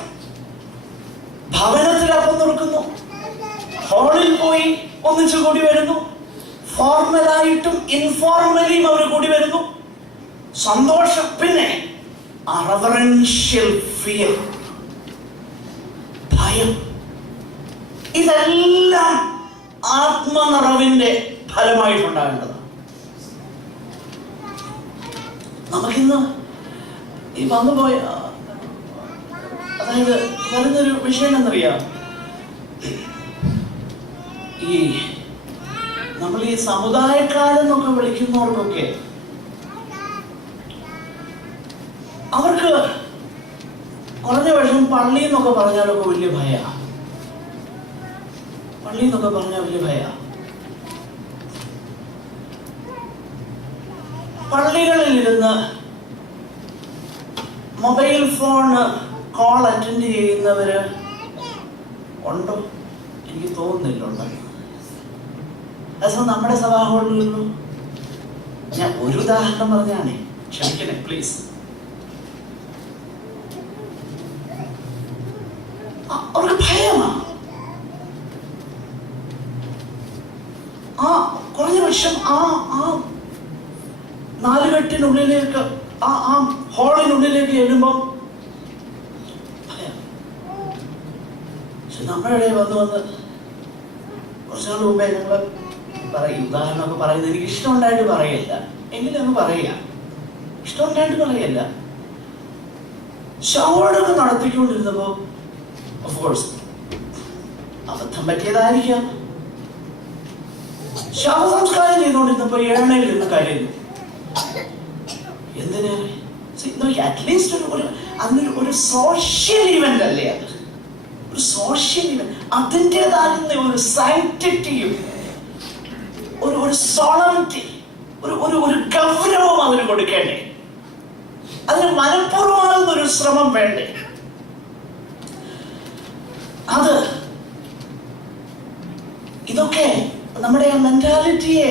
ഭവനത്തിലപ്പം തുറക്കുന്നു, ഹാളിൽ പോയി ഒന്നിച്ചു കൂടി വരുന്നു, ഫോർമലായിട്ടും ഇൻഫോർമലിയും അവർ കൂടി വരുന്നു. സന്തോഷം. പിന്നെ റെവറൻഷ്യൽ ഫിയർ, ഭയം. ഇതെല്ലാം ആത്മനിറവിന്റെ ഫലമായിട്ടുണ്ടാകേണ്ടതാണ്. നമുക്കിന്ന് ഈ വന്നുപോയ, അതായത് വരുന്നൊരു വിഷയം എന്നറിയാം, ഈ നമ്മൾ ഈ സമുദായക്കാരെന്നൊക്കെ വിളിക്കുന്നവർക്കൊക്കെ അവർക്ക് കുറഞ്ഞ പക്ഷം പള്ളി എന്നൊക്കെ പറഞ്ഞാലൊക്കെ വലിയ ഭയ. പള്ളി എന്നൊക്കെ പറഞ്ഞാൽ വലിയ ഭയ. പള്ളികളിൽ ഇരുന്ന് മൊബൈൽ ഫോൺ കോൾ അറ്റൻഡ് ചെയ്യുന്നവര് ഉണ്ടോ? എനിക്ക് തോന്നുന്നില്ല ഉണ്ടെന്ന്. അതേസമയം നമ്മുടെ സഭാഹോളിലും, ഞാൻ ഒരു ഉദാഹരണം പറഞ്ഞാണേ, ക്ഷമിക്കണേ പ്ലീസ്. അവർക്ക് ഭയമാണ്. ആ കുറഞ്ഞ പക്ഷം ആ നാലുകെട്ടിനുള്ളിലേക്ക്, ആ ഹോളിനുള്ളിലേക്ക് ചെല്ലുമ്പം ഭയം. പക്ഷെ നമ്മുടെ വന്ന് കുറച്ചാൾ മുമ്പേ ഞങ്ങൾ പറയും, ഉദാഹരണമൊക്കെ പറയുന്നത് എനിക്ക് ഇഷ്ടമുണ്ടായിട്ട് പറയല്ല, എങ്കിലും അങ്ങ് പറയാം. ഇഷ്ടമുണ്ടായിട്ട് പറയല്ല, ശവമടക്കം നടത്തിക്കൊണ്ടിരുന്നപ്പോ ഓഫ് കോഴ്സ് അബദ്ധം പറ്റിയതായിരിക്കാം. ശവസംസ്കാരം ചെയ്തുകൊണ്ടിരുന്നപ്പോ ഏണയിൽ നിന്ന് കരയുന്നു. എന്തിന്? അറ്റ്ലീസ്റ്റ് അതിനൊരു സോഷ്യൽ ഇവന്റ് അല്ലേ അത്? ഒരു സോഷ്യൽ ഇവന്റ്, അതിൻ്റെതാകുന്ന ഒരു സാങ്ക്ടിറ്റിയും ഒരു സോളംറ്റി, ഒരു ഗൗരവം അതിന് കൊടുക്കേണ്ടേ? അതിന് മനഃപൂർവ്വമാകുന്ന ഒരു ശ്രമം വേണ്ടേ? അത് ഇതൊക്കെ നമ്മുടെ മെന്റാലിറ്റിയെ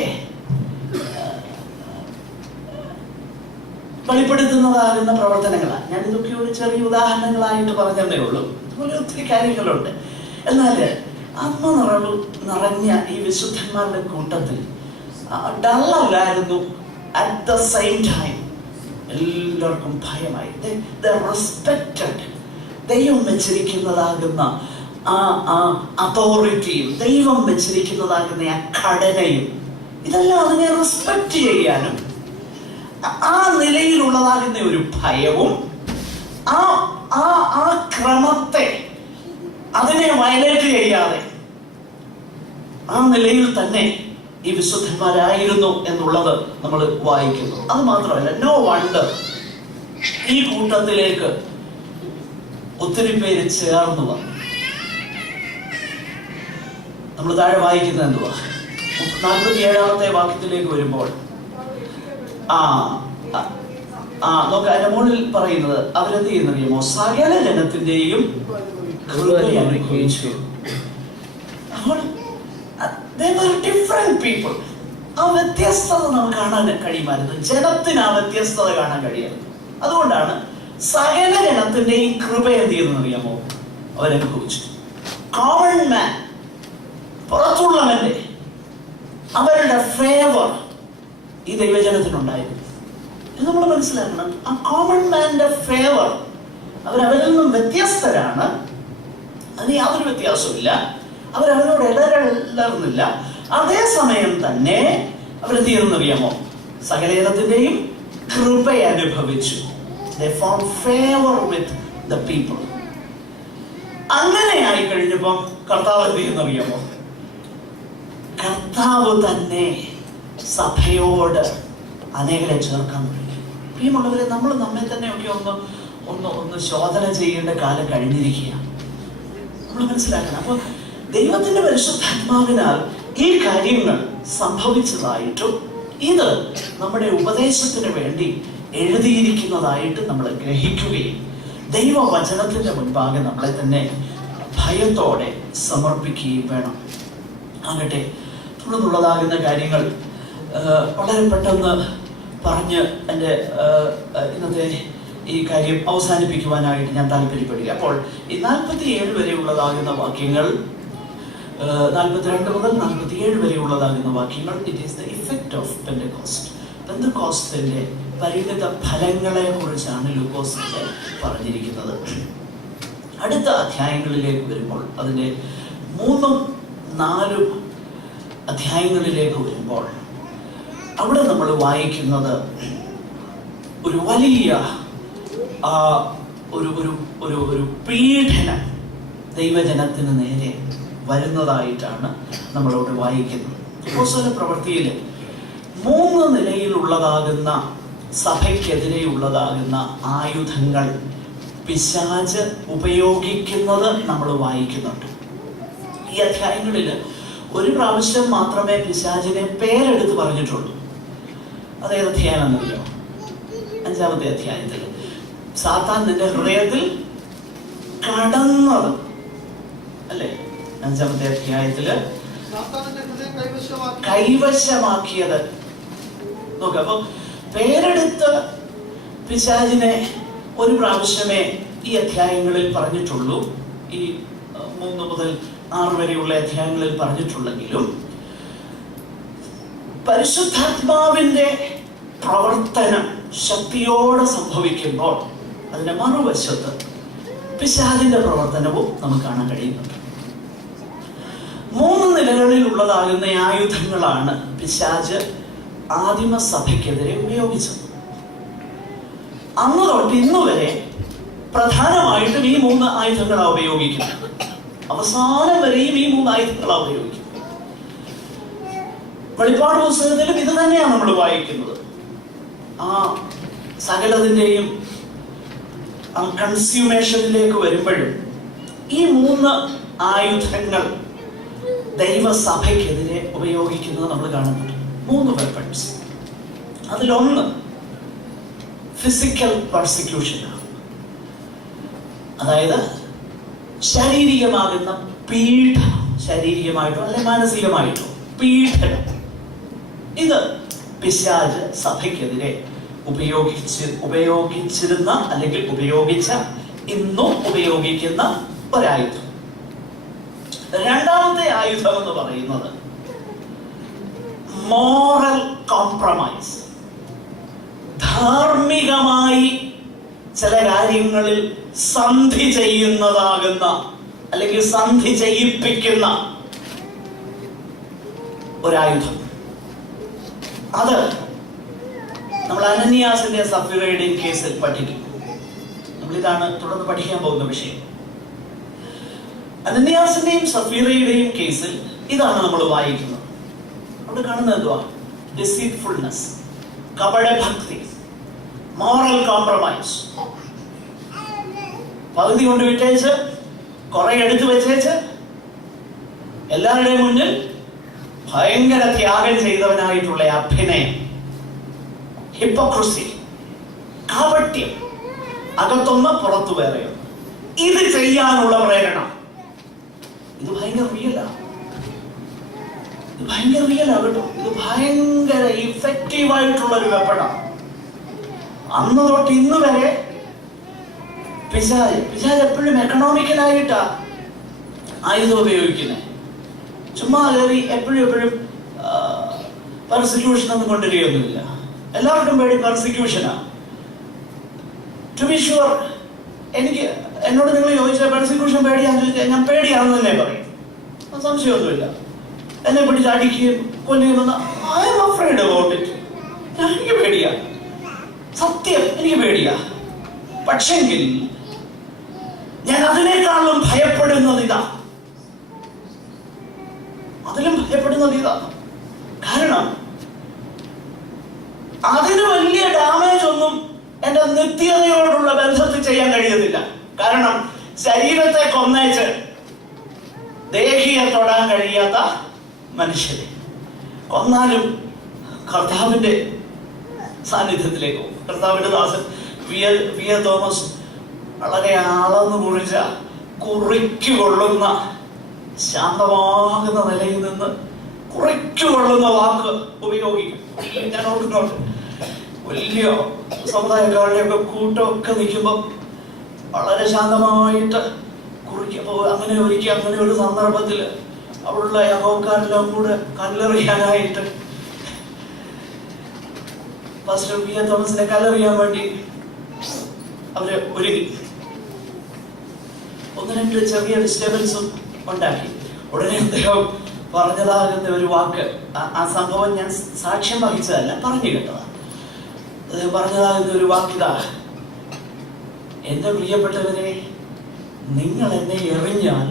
വെളിപ്പെടുത്തുന്നതാകുന്ന പ്രവർത്തനങ്ങളാണ്. ഞാൻ ഇതൊക്കെ ഒരു ചെറിയ ഉദാഹരണങ്ങളായിട്ട് പറഞ്ഞതേ ഉള്ളൂ. അതുപോലെ ഒത്തിരി കാര്യങ്ങളുണ്ട്. എന്നാൽ ആത്മ നിറഞ്ഞ ഈ വിശുദ്ധന്മാരുടെ കൂട്ടത്തിൽ ഡള്ളല്ലായിരുന്നു. അറ്റ് ദ സെയിം ടൈം എല്ലാവർക്കും ഭയമായി. റെസ്പെക്റ്റഡ്. ദൈവം വെച്ചിരിക്കുന്നതാകുന്ന ആ അതോറിറ്റിയും ദൈവം വെച്ചിരിക്കുന്നതാകുന്ന ആ ഘടനയും ഇതെല്ലാം അതിനെ റെസ്പെക്ട് ചെയ്യാനും ആ നിലയിലുള്ളതാകുന്ന ഒരു ഭയവും ആ ക്രമത്തെ അതിനെ വയലേറ്റ് ചെയ്യാതെ ആ നിലയിൽ തന്നെ ഈ വിശുദ്ധന്മാരായിരുന്നു എന്നുള്ളത് നമ്മൾ വായിക്കുന്നു. അത് മാത്രമല്ല, നോ വണ്ടർ ഈ കൂട്ടത്തിലേക്ക് ഒത്തിരി പേര് ചേർന്നു വന്നു. നമ്മൾ താഴെ വായിക്കുന്നത് എന്തുവാ? 47-ാമത്തെ വാക്യത്തിലേക്ക് വരുമ്പോൾ നോക്ക, അതിന്റെ മുകളിൽ പറയുന്നത് അവരെന്ത് ചെയ്യുന്നറിയുമോ? സകല ജനത്തിന്റെയും കൃപയെ അനുഭവിച്ചു. അപ്പോൾ ഡിഫറെന്റ് പീപ്പിൾ. ആ വ്യത്യസ്തത നമുക്ക് കാണാൻ കഴിയുമായിരുന്നു. ജനത്തിന് ആ വ്യത്യസ്തത കാണാൻ കഴിയായിരുന്നു. അതുകൊണ്ടാണ് സകല ജനത്തിന്റെയും കൃപ എന്ത് ചെയ്യുന്നറിയാമോ? അവരനുഭവിച്ചു. കോമൺ മാൻ, പുറത്തുള്ളവന്റെ അവരുടെ ഫേവർ ഈ ദൈവജനത്തിനുണ്ടായിരുന്നു. ഇത് നമ്മൾ മനസ്സിലാക്കണം. ആ കോമൺ മാന്റെ ഫേവർ, അവരവരിൽ നിന്നും വ്യത്യസ്തരാണ്. അതിന് യാതൊരു വ്യത്യാസമില്ല. അവരവരോട് ഇടകലർന്നില്ല. അതേസമയം തന്നെ അവരെന്ത് ചെയ്യുന്നറിയാമോ? സകലജനത്തിന്റെയും കൃപ അനുഭവിച്ചു. They found favor with the people. അങ്ങനെ ആയി കഴിഞ്ഞപ്പം കർത്താവ് എന്ത് ചെയ്യുന്നറിയാമോ? കർത്താവ് തന്നെ സഭയോട് അനേകരെ ചേർക്കാൻ തുടങ്ങി. പ്രിയമുള്ളവരെ, നമ്മൾ നമ്മെ തന്നെയൊക്കെ ഒന്ന് ശോധന ചെയ്യേണ്ട കാലം കഴിഞ്ഞിരിക്കുകയാണ്. നമ്മൾ മനസ്സിലാക്കണം. അപ്പൊ ദൈവത്തിന്റെ പരിശുദ്ധാത്മാവിനാൽ ഈ കാര്യങ്ങൾ സംഭവിച്ചതായിട്ടും ഇത് നമ്മുടെ ഉപദേശത്തിന് വേണ്ടി എഴുതിയിരിക്കുന്നതായിട്ട് നമ്മൾ ഗ്രഹിക്കുകയും ദൈവവചനത്തിന്റെ മുൻപാകെ നമ്മളെ തന്നെ ഭയത്തോടെ സമർപ്പിക്കുകയും വേണം. ആകട്ടെ, തുടർന്നുള്ളതാകുന്ന കാര്യങ്ങൾ വളരെ പെട്ടെന്ന് പറഞ്ഞ് എൻ്റെ ഇന്നത്തെ ഈ കാര്യം അവസാനിപ്പിക്കുവാനായിട്ട് ഞാൻ താല്പര്യപ്പെടുക. അപ്പോൾ ഈ 47 വരെയുള്ളതാകുന്ന വാക്യങ്ങൾ, 42 മുതൽ 47 വരെയുള്ളതാകുന്ന വാക്യങ്ങൾ, it is the effect of Pentecost. പെന്തക്കോസ്റ്റിന്റെ പരിണിത ഫലങ്ങളെ കുറിച്ചാണ് ലൂക്കോസിന്റെ പറഞ്ഞിരിക്കുന്നത്. അടുത്ത അധ്യായങ്ങളിലേക്ക് വരുമ്പോൾ, അതിൻ്റെ 3ഉം 4ഉം അധ്യായങ്ങളിലേക്ക് വരുമ്പോൾ അവിടെ നമ്മൾ വായിക്കുന്നത് ഒരു വലിയ ഒരു പീഡനം ദൈവജനത്തിന് നേരെ വരുന്നതായിട്ടാണ് നമ്മളോട് വായിക്കുന്നത്. അപ്പോസ്തല പ്രവൃത്തിയിൽ 3 നിലയിലുള്ളതാകുന്ന സഭയ്ക്കെതിരെയുള്ളതാകുന്ന ആയുധങ്ങൾ പിശാച് ഉപയോഗിക്കുന്നത് നമ്മൾ വായിക്കുന്നുണ്ട്. ഈ അധ്യായങ്ങളിൽ ഒരു പ്രാവശ്യം മാത്രമേ പിശാചിനെ പേരെടുത്ത് പറഞ്ഞിട്ടുള്ളൂ. അതേത് അധ്യായമാണെന്നറിയോ? 5-ാമത്തെ അധ്യായത്തിൽ സാത്താൻ നിന്റെ ഹൃദയത്തിൽ കടന്നത് അല്ലേ? 5-ാമത്തെ അധ്യായത്തില് കൈവശമാക്കിയത് നോക്ക. അപ്പൊ പേരെടുത്ത് പിശാചിനെ ഒരു പ്രാവശ്യമേ ഈ അധ്യായങ്ങളിൽ പറഞ്ഞിട്ടുള്ളൂ. ഈ 3 മുതൽ 6 വരെയുള്ള അധ്യായങ്ങളിൽ പറഞ്ഞിട്ടുള്ളെങ്കിലും പരിശുദ്ധാത്മാവിന്റെ പ്രവർത്തനം ശക്തിയോടെ സംഭവിക്കുമ്പോൾ അതിന്റെ മറുവശത്ത് പിശാചിന്റെ പ്രവർത്തനവും നമുക്ക് കാണാൻ കഴിയുന്നുണ്ട്. 3 നിലകളിലുള്ളതാകുന്ന ആയുധങ്ങളാണ് പിശാച് ആദിമ സഭയ്ക്കെതിരെ ഉപയോഗിച്ചത്. അന്ന് തൊട്ട് ഇന്ന് വരെ പ്രധാനമായിട്ടും ഈ 3 ആയുധങ്ങളാണ് ഉപയോഗിക്കുന്നത്. അവസാനം വരെയും ഈ 3 ആയുധങ്ങളാണ് ഉപയോഗിക്കുന്നത്. വെളിപ്പാട് പുസ്തകത്തിലും ഇത് തന്നെയാണ് നമ്മൾ വായിക്കുന്നത്. ആ സകലതിൻ്റെയും കൺസ്യൂമേഷനിലേക്ക് വരുമ്പോഴും ഈ 3 ആയുധങ്ങൾ ദൈവസഭയ്ക്കെതിരെ ഉപയോഗിക്കുന്നത് നമ്മൾ കാണുന്നുണ്ട്. 3 വെപ്പൺസ്. അതിലൊന്ന് ഫിസിക്കൽ പെർസിക്യൂഷനാണ്. അതായത് ശാരീരികമാകുന്ന പീഡനം, ശാരീരികമായിട്ടോ അല്ലെങ്കിൽ മാനസികമായിട്ടോ പീഡനം. ഇത് പിശാച് സഭയ്ക്കെതിരെ ഉപയോഗിച്ചിരുന്ന അല്ലെങ്കിൽ ഉപയോഗിച്ച, ഇന്നും ഉപയോഗിക്കുന്ന ഒരായുധം. രണ്ടാമത്തെ ആയുധം എന്ന് പറയുന്നത് മോറൽ കോംപ്രമൈസ്. ധാർമ്മികമായി ചില കാര്യങ്ങളിൽ സന്ധി ചെയ്യുന്നതാകുന്ന അല്ലെങ്കിൽ സന്ധി ചെയ്യിപ്പിക്കുന്ന ഒരായുധം. അത് നമ്മൾ അനന്യാസിന്റെ സഫീറയുടെയും കേസിൽ പഠിക്കും. നമ്മളിതാണ് തുടർന്ന് പഠിക്കാൻ പോകുന്ന വിഷയം. അനന്യാസിന്റെയും സഫീറയുടെയും കേസിൽ ഇതാണ് നമ്മൾ വായിക്കുന്നത്. അവിടെ കാണുന്നത് എന്തുവാ? ഡിസീറ്റ്ഫുൾനെസ്, കപടഭക്തി, മോറൽ കോംപ്രമൈസ്. പകുതി കൊണ്ട് വിട്ടേച്ച്, കുറെ എടുത്തു വെച്ചേച്ച്, എല്ലാവരുടെയും മുന്നിൽ ഭയങ്കര ത്യാഗം ചെയ്തവനായിട്ടുള്ള അഭിനയം, ഹിപ്പോക്രസി, കാപട്യം, അകത്തൊന്ന് പുറത്തു വേറെയൊന്ന്. ഇത് ചെയ്യാനുള്ള പ്രേരണ. ഇത് ഭയങ്കര റിയലാണ്. ഇത് ഭയങ്കര റിയലാണ് കേട്ടോ. ഇത് ഭയങ്കര ഇഫക്റ്റീവായിട്ടുള്ള ഒരു വെപ്പണാണ്. അന്ന് തൊട്ട് ഇന്ന് വരെ പിശാച് എപ്പോഴും എക്കണോമിക്കലായിട്ടാ ആയുധം ഉപയോഗിക്കുന്നത്. ചുമ്മാ കയറി എപ്പോഴും പെർസിക്യൂഷൻ ഒന്നും കൊണ്ടുവരികയൊന്നുമില്ല. എല്ലാവർക്കും പേടി പെർസിക്യൂഷനാ. ടു ബി ഷുവർ, എന്നോട് നിങ്ങൾ ചോദിച്ചാൽ പെർസിക്യൂഷൻ പേടിയാന്ന് ചോദിച്ചാൽ ഞാൻ പേടിയാണെന്ന് തന്നെ പറയും. സംശയമൊന്നുമില്ല. എന്നെ പിടിച്ച് അടിക്കുകയും കൊല്ലുകയും I am afraid about it. എനിക്ക് പേടിയാ, സത്യം എനിക്ക് പേടിയാ. പക്ഷെങ്കിൽ ഞാൻ അതിനേക്കാളും ഭയപ്പെടുന്നത് ഇതാ. അതിലും ഭയപ്പെടുന്നത് ഇതാ. കാരണം അതിന് വലിയ ഡാമേജ് ഒന്നും എന്റെ നിത്യതയോടുള്ള ബന്ധത്തിൽ ചെയ്യാൻ കഴിയുന്നില്ല. കാരണം ശരീരത്തെ കൊന്നേച്ച് ദേഹിയെ തൊടാൻ കഴിയാത്ത മനുഷ്യരെ കൊന്നാലും കർത്താവിന്റെ സാന്നിധ്യത്തിലേക്ക് പോകും. കർത്താവിന്റെ ദാസൻ വി എ തോമസ് വളരെ അളന്നു കുറിച്ച കുറിക്കുകൊള്ളുന്ന, ശാന്തമാകുന്ന നിലയിൽ നിന്ന് കുറിക്കുകൊള്ളുന്ന വാക്ക് ഉപയോഗിക്കും. ഞാൻ ഓർക്കുന്നുണ്ട്, വലിയ സമുദായക്കാരുടെയൊക്കെ കൂട്ടമൊക്കെ നിൽക്കുമ്പോൾ വളരെ ശാന്തമായിട്ട് കുറിക്കുമ്പോൾ അങ്ങനെ ഒരു സന്ദർഭത്തിൽ അവിടെയുള്ള യഹോവക്കാരെല്ലാം കൂടെ കല്ലെറിയാനായിട്ട് പാസ്റ്റർ വി എ തോമസിനെ കല്ലെറിയാൻ വേണ്ടി അവര് ഒരുങ്ങി. 1-2 ചെറിയ ഡിസ്റ്റർബൻസും ഉണ്ടാക്കി. ഉടനെ അദ്ദേഹം പറഞ്ഞതാകുന്ന ഒരു വാക്ക്, ആ സംഭവം ഞാൻ സാക്ഷ്യം വഹിച്ചതല്ല, പറഞ്ഞു കേട്ടതാണ്. അദ്ദേഹം പറഞ്ഞതാകുന്ന ഒരു വാക്കിതാ: എന്റെ പ്രിയപ്പെട്ടവരെ, നിങ്ങൾ എന്നെ എറിഞ്ഞാൽ.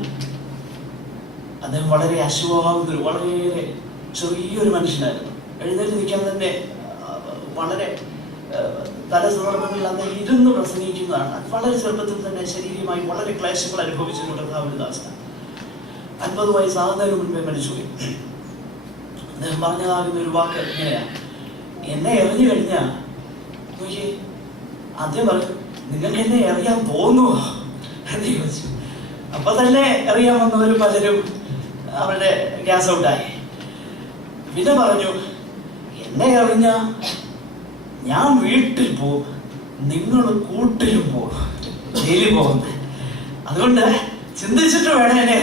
അദ്ദേഹം വളരെ അശുഭമാകുന്നൊരു വളരെ ചെറിയൊരു മനുഷ്യനായിരുന്നു. എഴുന്നേറ്റ് നിൽക്കാൻ തന്നെ വളരെ പല സന്ദർഭങ്ങളിൽ അദ്ദേഹം ഇരുന്ന് പ്രസംഗിക്കുന്നതാണ്. വളരെ ചെറുപ്പത്തിൽ തന്നെ ശരീരമായി വളരെ ക്ലേശങ്ങൾ അനുഭവിച്ചിട്ടുണ്ട് കർത്താവിന്റെ. 50 വയസ്സാകുന്നതിന് മുൻപേ മരിച്ചുപോയി. അദ്ദേഹം പറഞ്ഞതാകുന്ന ഒരു വാക്ക് ഇങ്ങനെയാ: എന്നെ എറിഞ്ഞു കഴിഞ്ഞാൽ നോക്കി. ആദ്യം പറഞ്ഞു, നിങ്ങൾക്ക് എന്നെ എറിയാൻ തോന്നുമോ എന്ന് ചോദിച്ചു. അപ്പൊ തന്നെ എറിയാൻ വന്നവർ പലരും അവരുടെ ഗ്യാസ് ഔട്ടായി. പിന്നെ പറഞ്ഞു, എന്നെ എറിഞ്ഞ ഞാൻ വീട്ടിൽ പോകും, നിങ്ങൾ കൂട്ടിലും പോകും, ജയിലിൽ പോകുന്നത്. അതുകൊണ്ട് ചിന്തിച്ചിട്ട് വേണം എന്നെ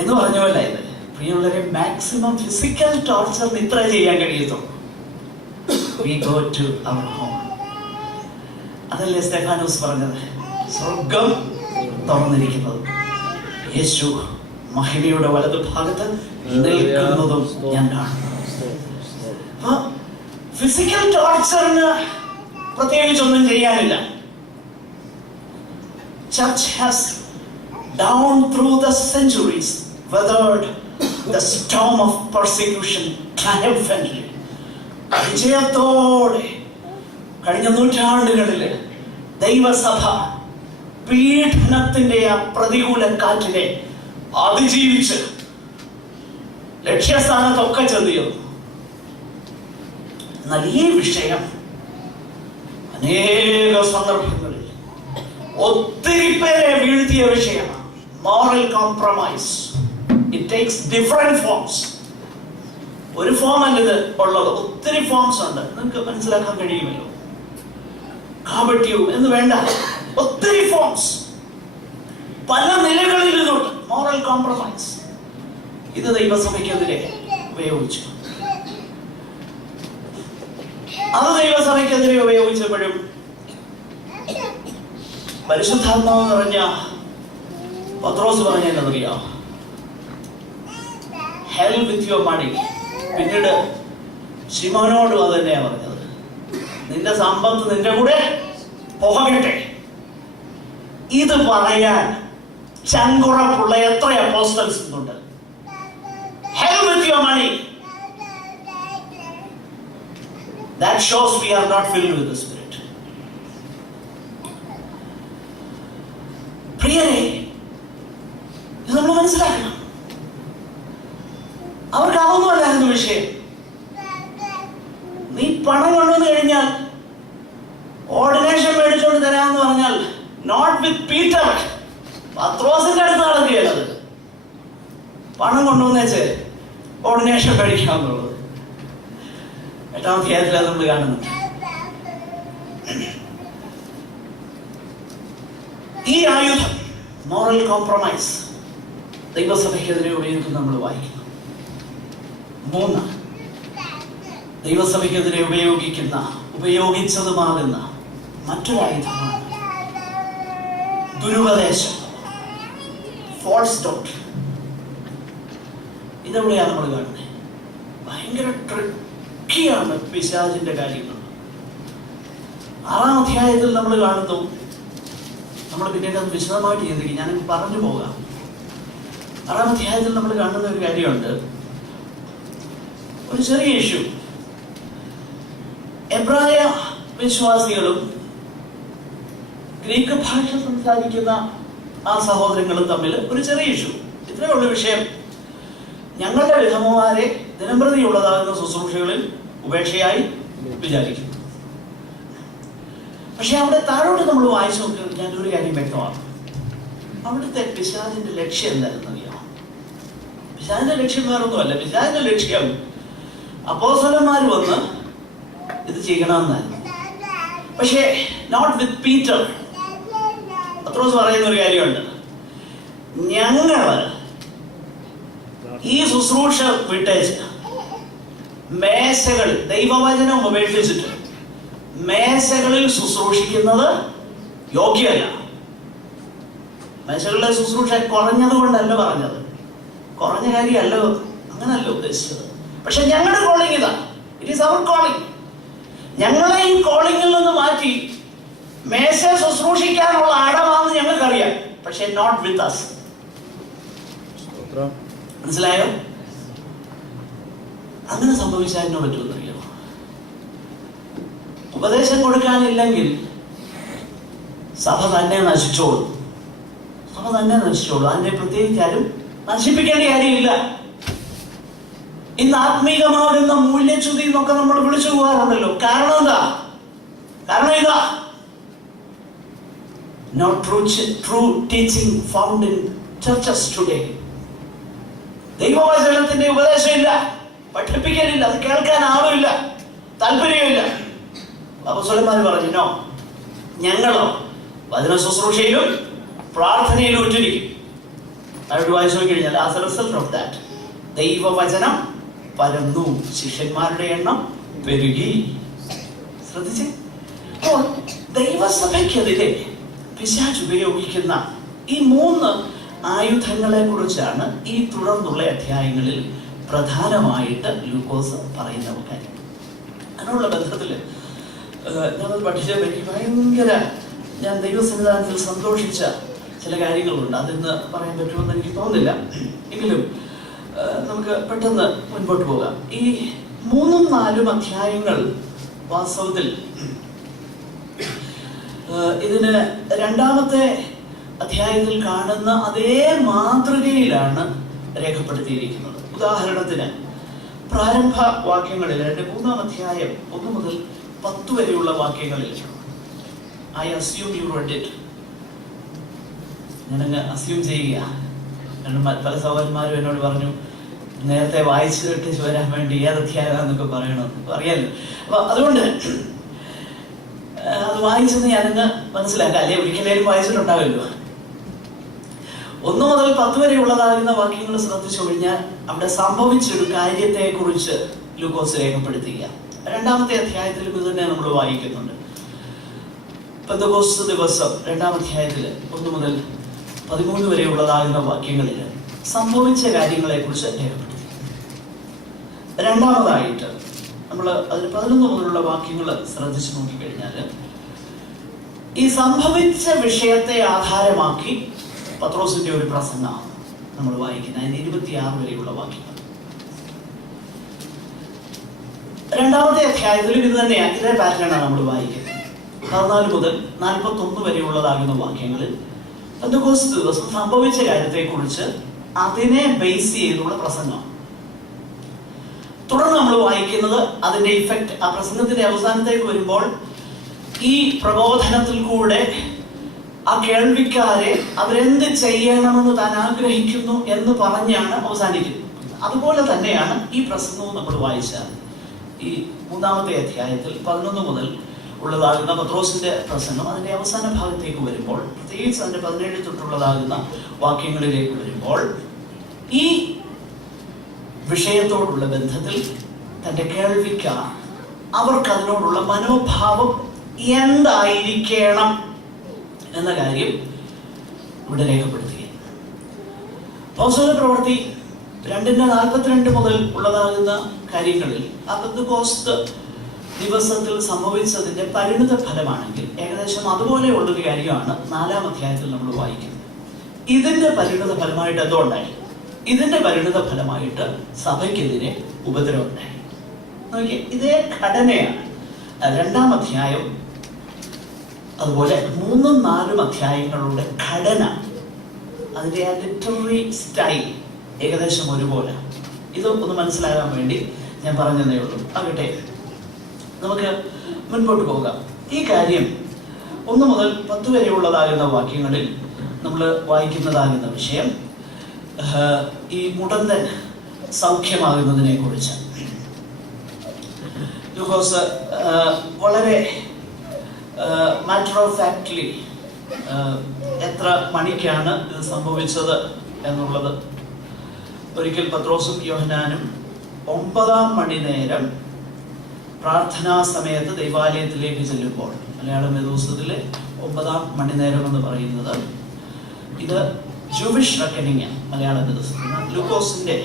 എന്ന് പറഞ്ഞ പോലെ ഇത് പ്രിയമുള്ളവരെ, മാക്സിമം ഫിസിക്കൽ ടോർച്ചറിന് ഇത്ര ചെയ്യാൻ കഴിയത്തുള്ളൂ. We go to our home. അതല്ലേ സ്തെഫാനോസ് പറഞ്ഞത്, സ്വർഗം തുറന്നിരിക്കുന്നത്, യേശു മഹിമയുടെ വലതു ഭാഗത്ത് നിൽക്കുന്നതും ഞാൻ കാണുന്നു. ഫിസിക്കൽ ടോർച്ചറിന് പ്രത്യേകിച്ചൊന്നും ചെയ്യാനില്ല. church has down through the centuries weathered the storm of persecution triumphantly. വിജയത്തോടെ കഴിഞ്ഞ നൂറ്റാണ്ടുകളിൽ ദൈവസഭ പീഡനത്തിന്റെ ആ പ്രതികൂല കാറ്റിനെ അതിജീവിച്ച് ലക്ഷ്യസ്ഥാനത്തൊക്കെ ചെന്നിരുന്നു. എന്നാൽ ഈ വിഷയം അനേക സന്ദർഭങ്ങളിൽ ഒത്തിരി പേരെ വീഴ്ത്തിയ വിഷയമാണ്. Moral compromise. It takes different forms. ഒരു ഫോം അല്ല ഇത് ഉള്ളത്, ഒത്തിരി ഫോംസ് ഉണ്ട്. നിങ്ങൾക്ക് മനസ്സിലാക്കാൻ കഴിയുമല്ലോ. കാപട്യവും എന്ന് വേണ്ട, ഒത്തിരി ഫോംസ്, പല നിലകളിൽ ഇതുണ്ട്. മോറൽ കോംപ്രമൈസ് ഇത് ദൈവസഭയ്ക്കെതിരെ ഉപയോഗിച്ചു. അത് ദൈവസഭയ്ക്കെതിരെ ഉപയോഗിച്ചപ്പോഴും പരിശുദ്ധാത്മാവ് നിറഞ്ഞ പത്രോസ് പറഞ്ഞതെന്നറിയാം, ഹെൽപ്പ് വിത്ത് യുവർ മണി. പിന്നീട് ശിമോനോട് അത് തന്നെയാ പറഞ്ഞത്, നിന്റെ സമ്പത്ത് നിന്റെ കൂടെ പോകട്ടെ. ഇത് പറയാൻ ചങ്കുറപ്പുള്ള എത്ര അപ്പോസ്റ്റൽസ് ഉണ്ട്? Help with your money. That shows we are not filled with the Spirit. പ്രിയരെ, ഇത് നമ്മൾ മനസ്സിലാക്കണം. അവർക്ക് അതൊന്നും അല്ലായിരുന്നു വിഷയം. നീ പണം കൊണ്ടുവന്ന് കഴിഞ്ഞാൽ ഓർഡിനേഷൻ മേടിച്ചോണ്ട് തരാമെന്ന് പറഞ്ഞാൽ നോട്ട് വിത്ത് പീറ്റർ, പത്രോസിന്റെ അടുത്ത് നടക്കുകയല്ലത്. പണം കൊണ്ടുവന്നേച്ച് ഓർഡിനേഷൻ മേടിക്കാമെന്നുള്ളത് 8-ാം അധ്യായത്തിലാണ് നമ്മൾ കാണുന്നത്. ഈ ആയുധം മോറൽ കോംപ്രമൈസ് ദൈവസഭയ്ക്കെതിരെ ഉപയോഗിക്കുന്ന നമ്മൾ വായിക്കുന്നു. 3, ദൈവസഭയ്ക്കെതിരെ ഉപയോഗിച്ചതുമാകുന്ന മറ്റൊരായുധമാണ് ദുരുപദേശം, ഫോൾസ് ഡോക്ട്രിൻ. ഇതെവിടെയാണ് നമ്മൾ കാണുന്നത്? ഭയങ്കര ട്രിക്കിയാണ് പിശാചിന്റെ കാര്യങ്ങൾ. 6-ാം അധ്യായത്തിൽ നമ്മൾ കാണുന്നു. നമ്മൾ പിന്നീട് അത് വിശദമായിട്ട് ചിന്തിക്കും, ഞാൻ പറഞ്ഞു പോകാം. 6-ാം അധ്യായത്തിൽ നമ്മൾ കാണുന്ന ഒരു കാര്യമുണ്ട്, ഒരു ചെറിയ ഇഷ്യൂ. എബ്രായ വിശ്വാസികളും ഗ്രീക്ക് ഭാഷ സംസാരിക്കുന്ന ആ സഹോദരങ്ങളും തമ്മിൽ ഒരു ചെറിയ ഇഷ്യൂ. ഇത്രയേ ഉള്ളൂ വിഷയം. ഞങ്ങളുടെ വിധവമാരെ ദിനംപ്രതിയുള്ളതാകുന്ന ശുശ്രൂഷകളിൽ ഉപേക്ഷയായി വിചാരിക്കുന്നു. പക്ഷെ അവിടെ താഴോട്ട് നമ്മൾ വായിച്ചു നോക്കി ഞാൻ ഒരു കാര്യം വ്യക്തമാണ്. അവിടുത്തെ പിശാചിന്റെ ലക്ഷ്യം എന്തായിരുന്നു അറിയാമോ? പിശാചിന്റെ ലക്ഷ്യം വേറൊന്നുമല്ല. പിശാചിന്റെ ലക്ഷ്യം അപ്പോസ്തലന്മാർ വന്ന് ഇത് ചെയ്യണമെന്നായിരുന്നു. പക്ഷേ നോട്ട് വിത്ത് പീറ്റർ. പത്രോസ് പറയുന്ന ഒരു കാര്യമുണ്ട്, ഞങ്ങള് ഈ ശുശ്രൂഷ വിട്ടേച്ച് മേശകളിൽ ദൈവവചനം ഉപേക്ഷിച്ചിട്ട് മേശകളിൽ ശുശ്രൂഷിക്കുന്നത് യോഗ്യമല്ല. മേശകളിലെ ശുശ്രൂഷ കുറഞ്ഞത് കൊണ്ടല്ല പറഞ്ഞത്, കുറഞ്ഞ കാര്യമല്ല, അങ്ങനല്ല ഉദ്ദേശിച്ചത്. പക്ഷെ ഞങ്ങളുടെ കോളിംഗ് ഇതാ, ഇറ്റ് ഈസ് അവർ കോളിംഗ്. ഞങ്ങളെ ഈ കോളിംഗിൽ നിന്ന് മാറ്റി മേശ ശുശ്രൂഷിക്കാനുള്ള അടവാണെന്ന് ഞങ്ങൾക്കറിയാം, പക്ഷെ നോട്ട് വിത്ത് അസ്. മനസ്സിലായോ? അങ്ങനെ സംഭവിച്ചാൽ എന്നോ പറ്റുമെന്നറിയോ? ഉപദേശം കൊടുക്കാനില്ലെങ്കിൽ സഭ തന്നെ നശിച്ചോളൂ. സഭ തന്നെ നശിച്ചോളൂ. അതിനെ പ്രത്യേകിച്ച് ആരും നശിപ്പിക്കേണ്ട കാര്യമില്ല. ഇന്ന് ആത്മീകമാകുന്ന മൂല്യച്യുതി എന്നൊക്കെ നമ്മൾ വിളിച്ചു പോകാറുണ്ടല്ലോ. കാരണം എന്താ? കാരണം ഇതാ, no true teaching found in churches today. ദൈവവചനത്തിന്റെ ഉപദേശമില്ല, പഠിപ്പിക്കലില്ല, അത് കേൾക്കാൻ ആളുമില്ല, താല്പര്യമില്ല. അപ്പോസ്തലന്മാർ പറഞ്ഞു, നോ, ഞങ്ങളോ വചന ശുശ്രൂഷയിലും പ്രാർത്ഥനയിലും ഉറ്റിരിക്കും. അവിടെ വായിച്ചു നോക്കിക്കഴിഞ്ഞാൽ as A result of that ദൈവവചനം പരന്നു, ശിഷ്യന്മാരുടെ എണ്ണം പെരുകി. ശ്രദ്ധിച്ചേ? അപ്പോൾ ദൈവസഭയ്ക്കെതിരെ പിശാച് ഉപയോഗിക്കുന്ന ഈ 3 ആയുധങ്ങളെ കുറിച്ചാണ് ഈ തുടർന്നുള്ള അധ്യായങ്ങളിൽ പ്രധാനമായിട്ട് ലൂക്കോസ് പറയുന്ന കാര്യം. അതിനുള്ള ബന്ധത്തിൽ ഞാനത് പഠിച്ചപ്പോൾ എനിക്ക് ഭയങ്കര ഞാൻ ദൈവസന്നിധാനത്തിൽ സന്തോഷിച്ച ചില കാര്യങ്ങളുണ്ട്. അതിന്ന് പറയാൻ പറ്റുമെന്ന് എനിക്ക് തോന്നുന്നില്ല. എങ്കിലും നമുക്ക് പെട്ടെന്ന് മുൻപോട്ട് പോകാം. ഈ 3-4 അധ്യായങ്ങൾ വാസ്തവത്തിൽ ഇതിന് രണ്ടാമത്തെ അധ്യായത്തിൽ കാണുന്ന അതേ മാതൃകയിലാണ് രേഖപ്പെടുത്തിയിരിക്കുന്നത്. ഉദാഹരണത്തിന് പ്രാരംഭ വാക്യങ്ങളിൽ 3-ാം അധ്യായം 1 മുതൽ 10 വരെയുള്ള വാക്യങ്ങളിൽ I assume you read it. ഞാനങ്ങ് അസ്യൂം ചെയ്യുക. കാരണം പല സഹോദരന്മാരും എന്നോട് പറഞ്ഞു നേരത്തെ വായിച്ചു കേട്ട് വരാൻ വേണ്ടി ഏത് അധ്യായമാണെന്നൊക്കെ പറയണമെന്ന് അറിയാമല്ലോ. അപ്പൊ അതുകൊണ്ട് അത് വായിച്ചെന്ന് ഞാനങ്ങ് മനസ്സിലാക്കാം. അല്ലെ ഒരിക്കലും വായിച്ചിട്ടുണ്ടാവില്ലോ. 1 മുതൽ 10 വരെയുള്ളതാകുന്ന വാക്യങ്ങൾ ശ്രദ്ധിച്ചു കഴിഞ്ഞാൽ അവിടെ സംഭവിച്ചൊരു കാര്യത്തെ കുറിച്ച് ലൂക്കോസ് രേഖപ്പെടുത്തുക. 2-ാമത്തെ അധ്യായത്തിലും ഇത് തന്നെ നമ്മൾ വായിക്കുന്നുണ്ട്. പെന്തക്കോസ്ത് ദിവസം 2-ാം അധ്യായത്തിൽ 1 മുതൽ 13 വരെയുള്ളതാകുന്ന വാക്യങ്ങളിൽ സംഭവിച്ച കാര്യങ്ങളെ കുറിച്ച് രേഖപ്പെടുത്തി. രണ്ടാമതായിട്ട് നമ്മൾ അതിന് 11 മുതലുള്ള വാക്യങ്ങൾ ശ്രദ്ധിച്ചു നോക്കിക്കഴിഞ്ഞാൽ ഈ സംഭവിച്ച വിഷയത്തെ ആധാരമാക്കി പത്രോസിന്റെ ഒരു പ്രസംഗമാണ് നമ്മൾ വായിക്കുന്നത്. അതിന് 26 വരെയുള്ള വാക്യങ്ങൾ. 2-ാമത്തെ അധ്യായത്തിലും ഇത് തന്നെയാണ്, ഇതേ പാറ്റേണാണ് നമ്മൾ വായിക്കുന്നത്. 14 മുതൽ 41 വരെയുള്ളതാകുന്ന വാക്യങ്ങളിൽ പെന്തക്കോസ്ത് ദിവസം സംഭവിച്ച കാര്യത്തെക്കുറിച്ച് അതിനെ ബേസ് ചെയ്തുള്ള പ്രസംഗമാണ്. തുടർന്ന് നമ്മൾ വായിക്കുന്നത് അതിന്റെ ഇഫക്റ്റ് ആ പ്രസംഗത്തിന്റെ അവസാനത്തേക്ക് വരുമ്പോൾ ഈ പ്രബോധനത്തിൽ കൂടെ ആ കേൾവിക്കാരെ അവരെന്ത് ചെയ്യണമെന്ന് താൻ ആഗ്രഹിക്കുന്നു എന്ന് പറഞ്ഞാണ് അവസാനിക്കുന്നത്. അതുപോലെ തന്നെയാണ് ഈ പ്രസംഗവും നമ്മൾ വായിച്ചാൽ ഈ 3-ാമത്തെ അധ്യായത്തിൽ 11 മുതൽ ഉള്ളതാകുന്ന പത്രോസിന്റെ പ്രസംഗം അതിന്റെ അവസാന ഭാഗത്തേക്ക് വരുമ്പോൾ, പ്രത്യേകിച്ച് അതിന്റെ 17 തൊട്ടുള്ളതാകുന്ന വാക്യങ്ങളിലേക്ക് വരുമ്പോൾ ഈ വിഷയത്തോടുള്ള ബന്ധത്തിൽ തന്റെ കേൾവിക്കാർ അവർക്ക് അതിനോടുള്ള മനോഭാവം എന്തായിരിക്കണം എന്ന കാര്യം ഇവിടെ രേഖപ്പെടുത്തുക. അപ്പോസ്തല പ്രവൃത്തി 2:42 മുതൽ ഉള്ളതാകുന്ന കാര്യങ്ങളിൽ ആ പെന്തക്കോസ്ത് ദിവസത്തിൽ സംഭവിച്ചതിന്റെ പരിണിത ഫലമാണെങ്കിൽ ഏകദേശം അതുപോലെയുള്ളൊരു കാര്യമാണ് 4-ാം അധ്യായത്തിൽ നമ്മൾ വായിക്കുന്നത്. ഇതിന്റെ പരിണിത ഫലമായിട്ട് എന്തോ ഉണ്ടായി? ഇതിന്റെ പരിണിത ഫലമായിട്ട് സഭയ്ക്കെതിരെ ഉപദ്രവം ഉണ്ടായി. നോക്കിയേ, ഇതേ ഘടനയാണ് 2-ാം അധ്യായം അതുപോലെ 3-4 അധ്യായങ്ങളുടെ ഘടന, അതിന്റെ ആ ലിറ്റററി സ്റ്റൈൽ ഏകദേശം ഒരുപോലെ. ഇത് ഒന്ന് മനസ്സിലാകാൻ വേണ്ടി ഞാൻ പറഞ്ഞതേ ഉള്ളൂ. ആകട്ടെ, നമുക്ക് മുൻപോട്ട് പോകാം. ഈ കാര്യം 1 മുതൽ 10 വരെയുള്ളതാകുന്ന വാക്യങ്ങളിൽ നമ്മൾ വായിക്കുന്നതാകുന്ന വിഷയം ഈ മുടന്തൻ സൗഖ്യമാകുന്നതിനെ കുറിച്ച് ലൂക്കോസ് വളരെ മാറ്റർ ഓഫ് ഫാക്ട്ലി എത്ര മണിക്കാണ് ഇത് സംഭവിച്ചത് എന്നുള്ളത്. ഒരിക്കൽ പത്രോസും യോഹന്നാനും 9-ാം മണി നേരം പ്രാർത്ഥനാ സമയത്ത് ദൈവാലയത്തിലേക്ക് ചെല്ലുമ്പോൾ, മലയാളം ദിവസത്തിലെ 9-ാം മണി നേരം എന്ന് പറയുന്നത് ഇത് ജൂവിഷ് റെക്കണിങ് മലയാള ദിവസത്തിന്. ലൂക്കോസിന്റെ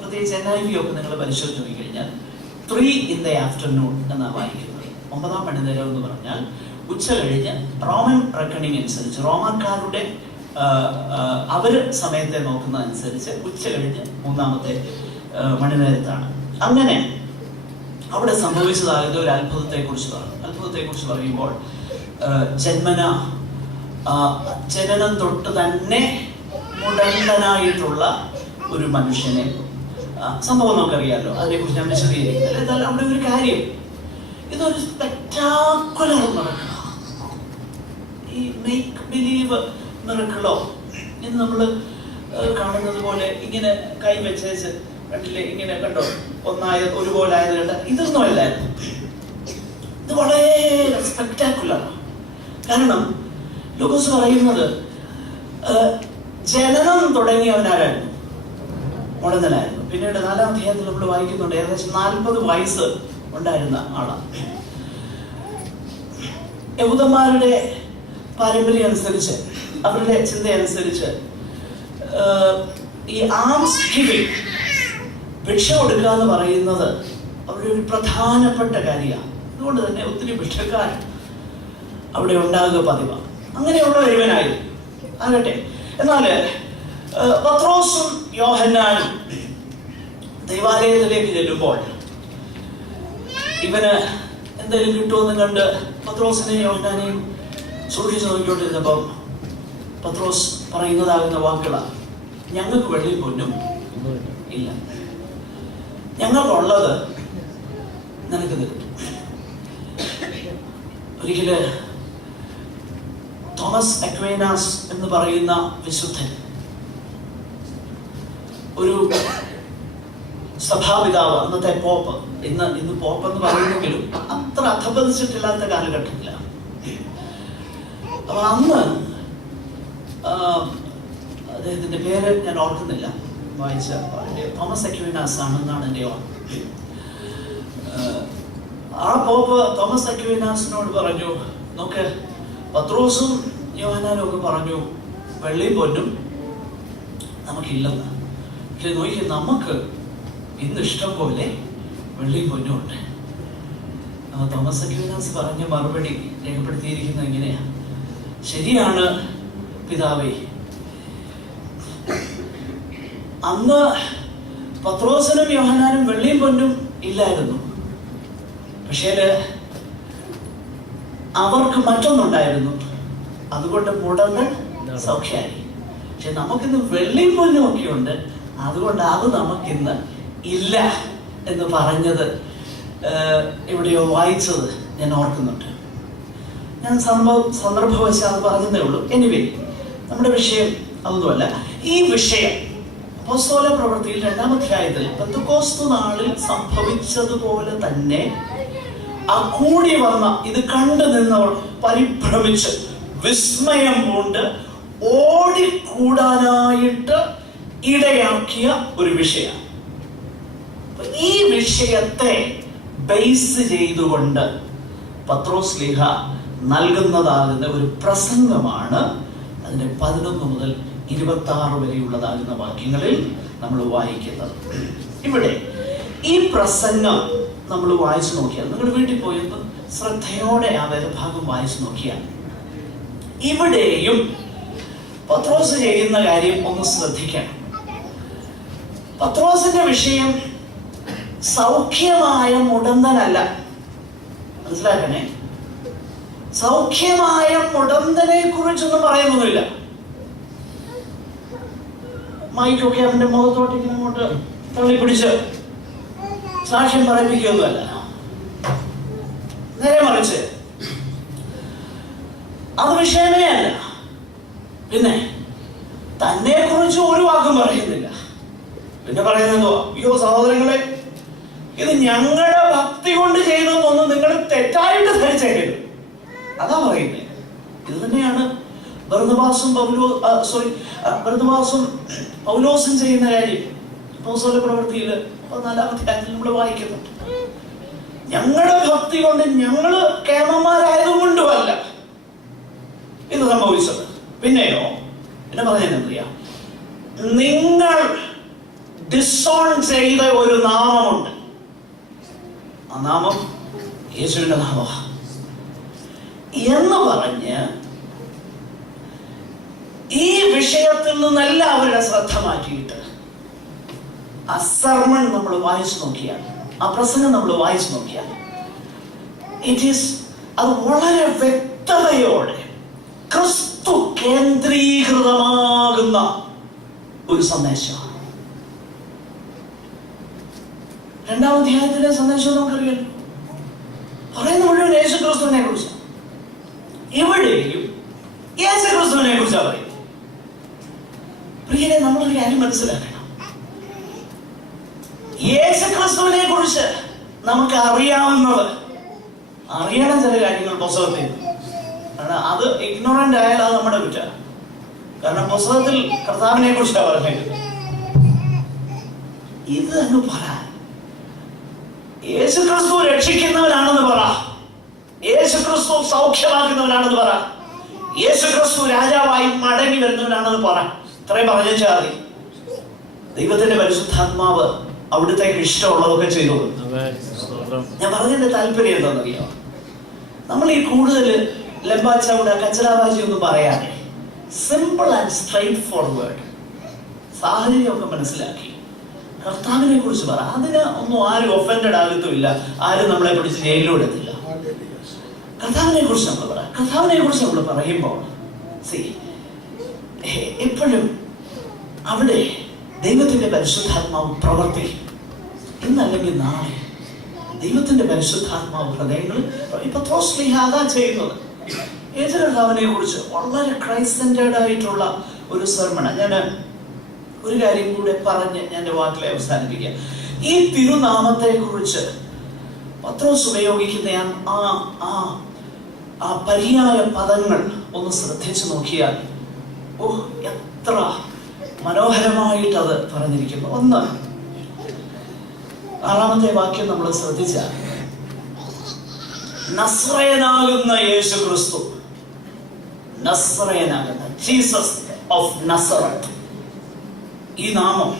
പ്രത്യേകിച്ച് NIV ഒക്കെ നിങ്ങൾ പരിശോധിച്ച് നോക്കിക്കഴിഞ്ഞാൽ 3 in the afternoon എന്നാണ് വായിക്കുന്നത്. 9-ാം മണി നേരം എന്ന് പറഞ്ഞാൽ ഉച്ച കഴിഞ്ഞ് റോമൻ റെക്കണിങ് അനുസരിച്ച്, റോമാക്കാരുടെ അവര് സമയത്തെ നോക്കുന്നതനുസരിച്ച് ഉച്ച കഴിഞ്ഞ് 3-ാമത്തെ മണിനേരത്താണ്. അങ്ങനെ അവിടെ സംഭവിച്ചതാകുന്ന ഒരു അത്ഭുതത്തെ കുറിച്ച് പറയുമ്പോൾ ജനനം തൊട്ട് തന്നെ മുടന്തനായിട്ടുള്ള ഒരു മനുഷ്യനെ, സംഭവം നമുക്കറിയാമല്ലോ, അതിനെക്കുറിച്ച് ഞാൻ വിശദീകരിക്കുന്നില്ല. എന്നാൽ അവിടെ ഒരു കാര്യം, ഇതൊരു സ്പെക്ടാക്കുലർ മിറക്കിൾ, ഈ മേക്ക് ബിലീവ് മിറക്കിളോ ഇന്ന് നമ്മൾ കാണുന്നത് പോലെ ഇങ്ങനെ കൈവച്ചേച്ച് കണ്ടില്ലേ, ഇങ്ങനെ കണ്ടോ, ഒന്നായത് ഒരുപോലെ ആയത് കണ്ട, ഇതൊന്നും അല്ലായിരുന്നു. ഇത് വളരെ സ്പെക്ടാക്കുലറാണ്. കാരണം ലൂക്കോസ് പറയുന്നത് ജനനം തുടങ്ങിയവനാരായിരുന്നു, മുടന്തനായിരുന്നു. പിന്നീട് 4-ാം അധ്യായത്തിൽ നമ്മൾ വായിക്കുന്നുണ്ട് ഏകദേശം 40 വയസ്സ് ഉണ്ടായിരുന്ന ആളാണ്. യഹൂദന്മാരുടെ പാരമ്പര്യം അനുസരിച്ച്, അവരുടെ ചിന്തയനുസരിച്ച് ഈ ആംസ് ഗിവിംഗ്, ഭിക്ഷ കൊടുക്കുക എന്ന് പറയുന്നത് അവരുടെ ഒരു പ്രധാനപ്പെട്ട കാര്യമാണ്. അതുകൊണ്ട് തന്നെ ഒത്തിരി ഭിക്ഷക്കാർ അവിടെ ഉണ്ടാകുക പതിവാണ്. അങ്ങനെയുള്ള ഒരുവനായിരുന്നു. ആകട്ടെ, എന്നാൽ പത്രോസും യോഹന്നാനും ദൈവാലയത്തിലേക്ക് ചെല്ലുമ്പോൾ ഇവന് എന്തെങ്കിലും കിട്ടുമെന്ന് കണ്ട് പത്രോസിനെയും യോഹന്നാനെയും സൂക്ഷിച്ചു നോക്കിക്കൊണ്ടിരുന്നപ്പം പത്രോസ് പറയുന്നതാകുന്ന വാക്കുകളാണ്: ഞങ്ങൾക്ക് വെള്ളി പൊന്നും ഇല്ല, ഞങ്ങൾക്കുള്ളത് നിനക്ക് തരും. ഒരിക്കല് തോമസ് അക്വീനാസ് എന്ന് പറയുന്ന വിശുദ്ധൻ, ഒരു സഭാപിതാവ്, അന്നത്തെ പോപ്പ്, ഇന്ന് പോപ്പ് എന്ന് പറയുന്നെങ്കിലും അത്ര അധപതിച്ചിട്ടില്ലാത്ത കാലഘട്ടത്തിലാണ്. അപ്പൊ അന്ന് അദ്ദേഹത്തിന്റെ പേര് ഞാൻ ഓർക്കുന്നില്ല, വായിച്ച തോമസ് അക്വീനാസ് ആണെന്നാണ് എൻ്റെ ഓർമ്മ. ആ പോപ്പ് തോമസ് അക്വീനാസിനോട് പറഞ്ഞു, നോക്ക്, പത്രോസും യോഹന്നാനും ഒക്കെ പറഞ്ഞു വെള്ളിയും പൊന്നും നമുക്കില്ലെന്ന്. പക്ഷെ നോക്കി, നമുക്ക് ഇന്ന് ഇഷ്ടം പോലെ വെള്ളിയും പൊന്നും ഉണ്ട്. തോമസ് അക്വീനാസ് പറഞ്ഞ മറുപടി രേഖപ്പെടുത്തിയിരിക്കുന്നത് എങ്ങനെയാ: ശരിയാണ് പിതാവേ, അന്ന് പത്രോസിനും യോഹന്നാനും വെള്ളിയും പൊന്നും ഇല്ലായിരുന്നു. പക്ഷേ അവർക്ക് മറ്റൊന്നുണ്ടായിരുന്നു, അതുകൊണ്ട് മുടങ്ങൻ സൗഖ്യമായി. പക്ഷെ നമുക്കിന്ന് വെള്ളിയും പൊന്നും ഒക്കെ ഉണ്ട്, അതുകൊണ്ട് അത് നമുക്കിന്ന് ഇല്ല എന്ന് പറഞ്ഞത് എവിടെയോ വായിച്ചത് ഞാൻ ഓർക്കുന്നുണ്ട്. ഞാൻ സന്ദർഭവശാൽ പറഞ്ഞതേ ഉള്ളൂ. എനിവേ, നമ്മുടെ വിഷയം അതൊന്നുമല്ല. ഈ വിഷയം അപ്പോസ്തല പ്രവൃത്തിയിൽ 2-ാം അധ്യായത്തിൽ പെന്തക്കോസ്ത് നാളിൽ സംഭവിച്ചതുപോലെ തന്നെ ആ കൂടി വന്ന ഇത് കണ്ടു നിന്നവർ പരിഭ്രമിച്ച് വിസ്മയം കൊണ്ട് ഓടിക്കൂടാനായിട്ട് ഇടയാക്കിയ ഒരു വിഷയം. ഈ വിഷയത്തെ ബേസ് ചെയ്തുകൊണ്ട് പത്രോസ് ലീഹ നൽകുന്നതാകുന്ന ഒരു പ്രസംഗമാണ് അതിന്റെ 11 മുതൽ 26 വരെയുള്ളതാകുന്ന വാക്യങ്ങളിൽ നമ്മൾ വായിക്കുന്നത്. ഇവിടെ ഈ പ്രസംഗം നമ്മൾ വായിച്ചു നോക്കിയാൽ, നിങ്ങളുടെ വീട്ടിൽ പോയൊന്ന് ശ്രദ്ധയോടെ ആ വേദഭാഗം വായിച്ചു നോക്കിയാൽ, ഇവിടെയും പത്രോസ് ചെയ്യുന്ന കാര്യം ഒന്ന് ശ്രദ്ധിക്കണം. പത്രോസിന്റെ വിഷയം സൗഖ്യമായ മുടന്തനല്ല. മനസ്സിലാക്കണേ, സൗഖ്യമായ മുടന്തനെ കുറിച്ചൊന്നും പറയുന്നൊന്നുമില്ല. മൈക്കൊക്കെ അവന്റെ മുഖത്തോട്ടേക്ക് അങ്ങോട്ട് തള്ളിപ്പിടിച്ച് സാക്ഷ്യം പറയിപ്പിക്കുകയൊന്നുമല്ല. നേരെ മറിച്ച് അത് വിഷയമേ അല്ല. പിന്നെ തന്നെ കുറിച്ച് ഒരു വാക്കും പറയുന്നില്ല. പിന്നെ പറയുന്നതോ, അയ്യോ സഹോദരങ്ങളെ, ഇത് ഞങ്ങളുടെ ഭക്തി കൊണ്ട് ചെയ്തതൊന്നും നിങ്ങൾ തെറ്റായിട്ട് ധരിച്ചേക്കരുത്, അതാ പറയുന്നത്. ഇത് തന്നെയാണ് ബർന്നബാസും പൗലോസും ചെയ്യുന്ന കാര്യം. അപ്പോസ്തല പ്രവൃത്തിയിൽ 14-ാം അധ്യായത്തിൽ നമ്മൾ വായിക്കുന്നുണ്ട്. ഞങ്ങളുടെ ഭക്തി കൊണ്ട്, ഞങ്ങള് കേമന്മാരായതുകൊണ്ടുമല്ല ഇത് സംഭവിച്ചത്. പിന്നെയോ എന്നെ പറഞ്ഞെന്തറിയാ, നിങ്ങൾ ഡിസോൺ ചെയ്ത ഒരു നാമമുണ്ട്. ആ നാമം യേശുവിന്റെ നാമമാണ് എന്ന് പറഞ്ഞ് ഈ വിഷയത്തിൽ നിന്നല്ല അവരുടെ ശ്രദ്ധ മാറ്റിയിട്ട് ആ സർമൺ നമ്മൾ വായിച്ചു നോക്കിയാൽ, ആ പ്രസംഗം നമ്മൾ വായിച്ചു നോക്കിയാൽ, അത് വളരെ വ്യക്തതയോടെ ക്രിസ്തു കേന്ദ്രീകൃതമാകുന്ന ഒരു സന്ദേശമാണ്. 2-ാം അധ്യായത്തിലെ സന്ദേശം നമുക്കറിയാം. പറയുന്ന മുഴുവൻ യേശു ക്രിസ്തുവിനെ കുറിച്ചാണ്. ഇവിടെയും യേശു ക്രിസ്തുവിനെ കുറിച്ചാണ് പറയുന്നത്. പ്രിയരെ, നമ്മളൊരു കാര്യം മനസ്സിലാക്കണം. യേശു ക്രിസ്തുവിനെ കുറിച്ച് നമുക്ക് അറിയാവുന്നത്, അറിയണം ചില കാര്യങ്ങൾ പുസ്തകത്തിൽ. കാരണം അത് ഇഗ്നോറന്റ് ആയാൽ അത് നമ്മുടെ കുറ്റമാണ്. കാരണം പുസ്തകത്തിൽ കർത്താവിനെ കുറിച്ചാണ് പറഞ്ഞത്. ഇത് അങ്ങ് പറ, യേശു ക്രിസ്തു രക്ഷിക്കുന്നവനാണെന്ന് പറ, യേശു ക്രിസ്തു സൗഖ്യമാക്കുന്നവനാണെന്ന് പറ, യേശു ക്രിസ്തു രാജാവായി മടങ്ങി വരുന്നവനാണെന്ന് പറ. ഇത്രയും പറഞ്ഞാൽ മതി. ദൈവത്തിന്റെ പരിശുദ്ധാത്മാവ് അവിടുത്തേക്ക് ഇഷ്ടമുള്ളതൊക്കെ ചെയ്തോളൂ. ഞാൻ പറഞ്ഞതിന്റെ താല്പര്യം എന്താണെന്നറിയാം, നമ്മൾ ഈ കൂടുതൽ ലംബാച്ചൗട കച്ചറാബാജി ഒന്നും പറയാതെ സിമ്പിൾ ആൻഡ് സ്ട്രൈറ്റ് ഫോർവേഡ് സാഹചര്യമൊക്കെ മനസ്സിലാക്കി കർത്താവിനെ കുറിച്ച് പറ. അതിന് ഒന്നും ആരും ഒഫൻഡഡ് ആകത്തുമില്ല, ആരും നമ്മളെ പിടിച്ച് ജയിലിലോടെത്തില്ല. കർത്താവിനെ കുറിച്ച് നമ്മൾ പറ. കർത്താവിനെ കുറിച്ച് നമ്മൾ പറയുമ്പോൾ എപ്പോഴും അവിടെ ദൈവത്തിന്റെ പരിശുദ്ധാത്മാവ് പ്രവർത്തിക്കും. ഇന്നല്ലെങ്കിൽ നാളെ ദൈവത്തിന്റെ പരിശുദ്ധാത്മാവ് ഹൃദയങ്ങളിൽ പത്രോസ് ശ്ലീഹ അതാ ചെയ്യുന്നത്. യേശു കർത്താവിനെ കുറിച്ച് വളരെ ക്രൈസ്റ്റ് സെന്റേർഡ് ആയിട്ടുള്ള ഒരു സെർമണ. ഞാൻ ഒരു കാര്യം കൂടെ പറഞ്ഞ് ഞാൻ എൻ്റെ വാക്കിലെ അവസാനിപ്പിക്കാം. ഈ തിരുനാമത്തെ കുറിച്ച് പത്രോസ് ഉപയോഗിക്കുന്ന ആ പര്യായ പദങ്ങൾ ഒന്ന് ശ്രദ്ധിച്ചു നോക്കിയാൽ എത്ര മനോഹരമായിട്ട് അത് പറഞ്ഞിരിക്കുന്നു. ഒന്ന്, 6-ാമത്തെ വാക്യം നമ്മൾ ശ്രദ്ധിച്ചാൽ നസ്രയനാകുന്ന യേശു ക്രിസ്തു, നസ്രയനാകുന്ന ജീസസ് ഓഫ് നസറത്ത്, ഈ നാമം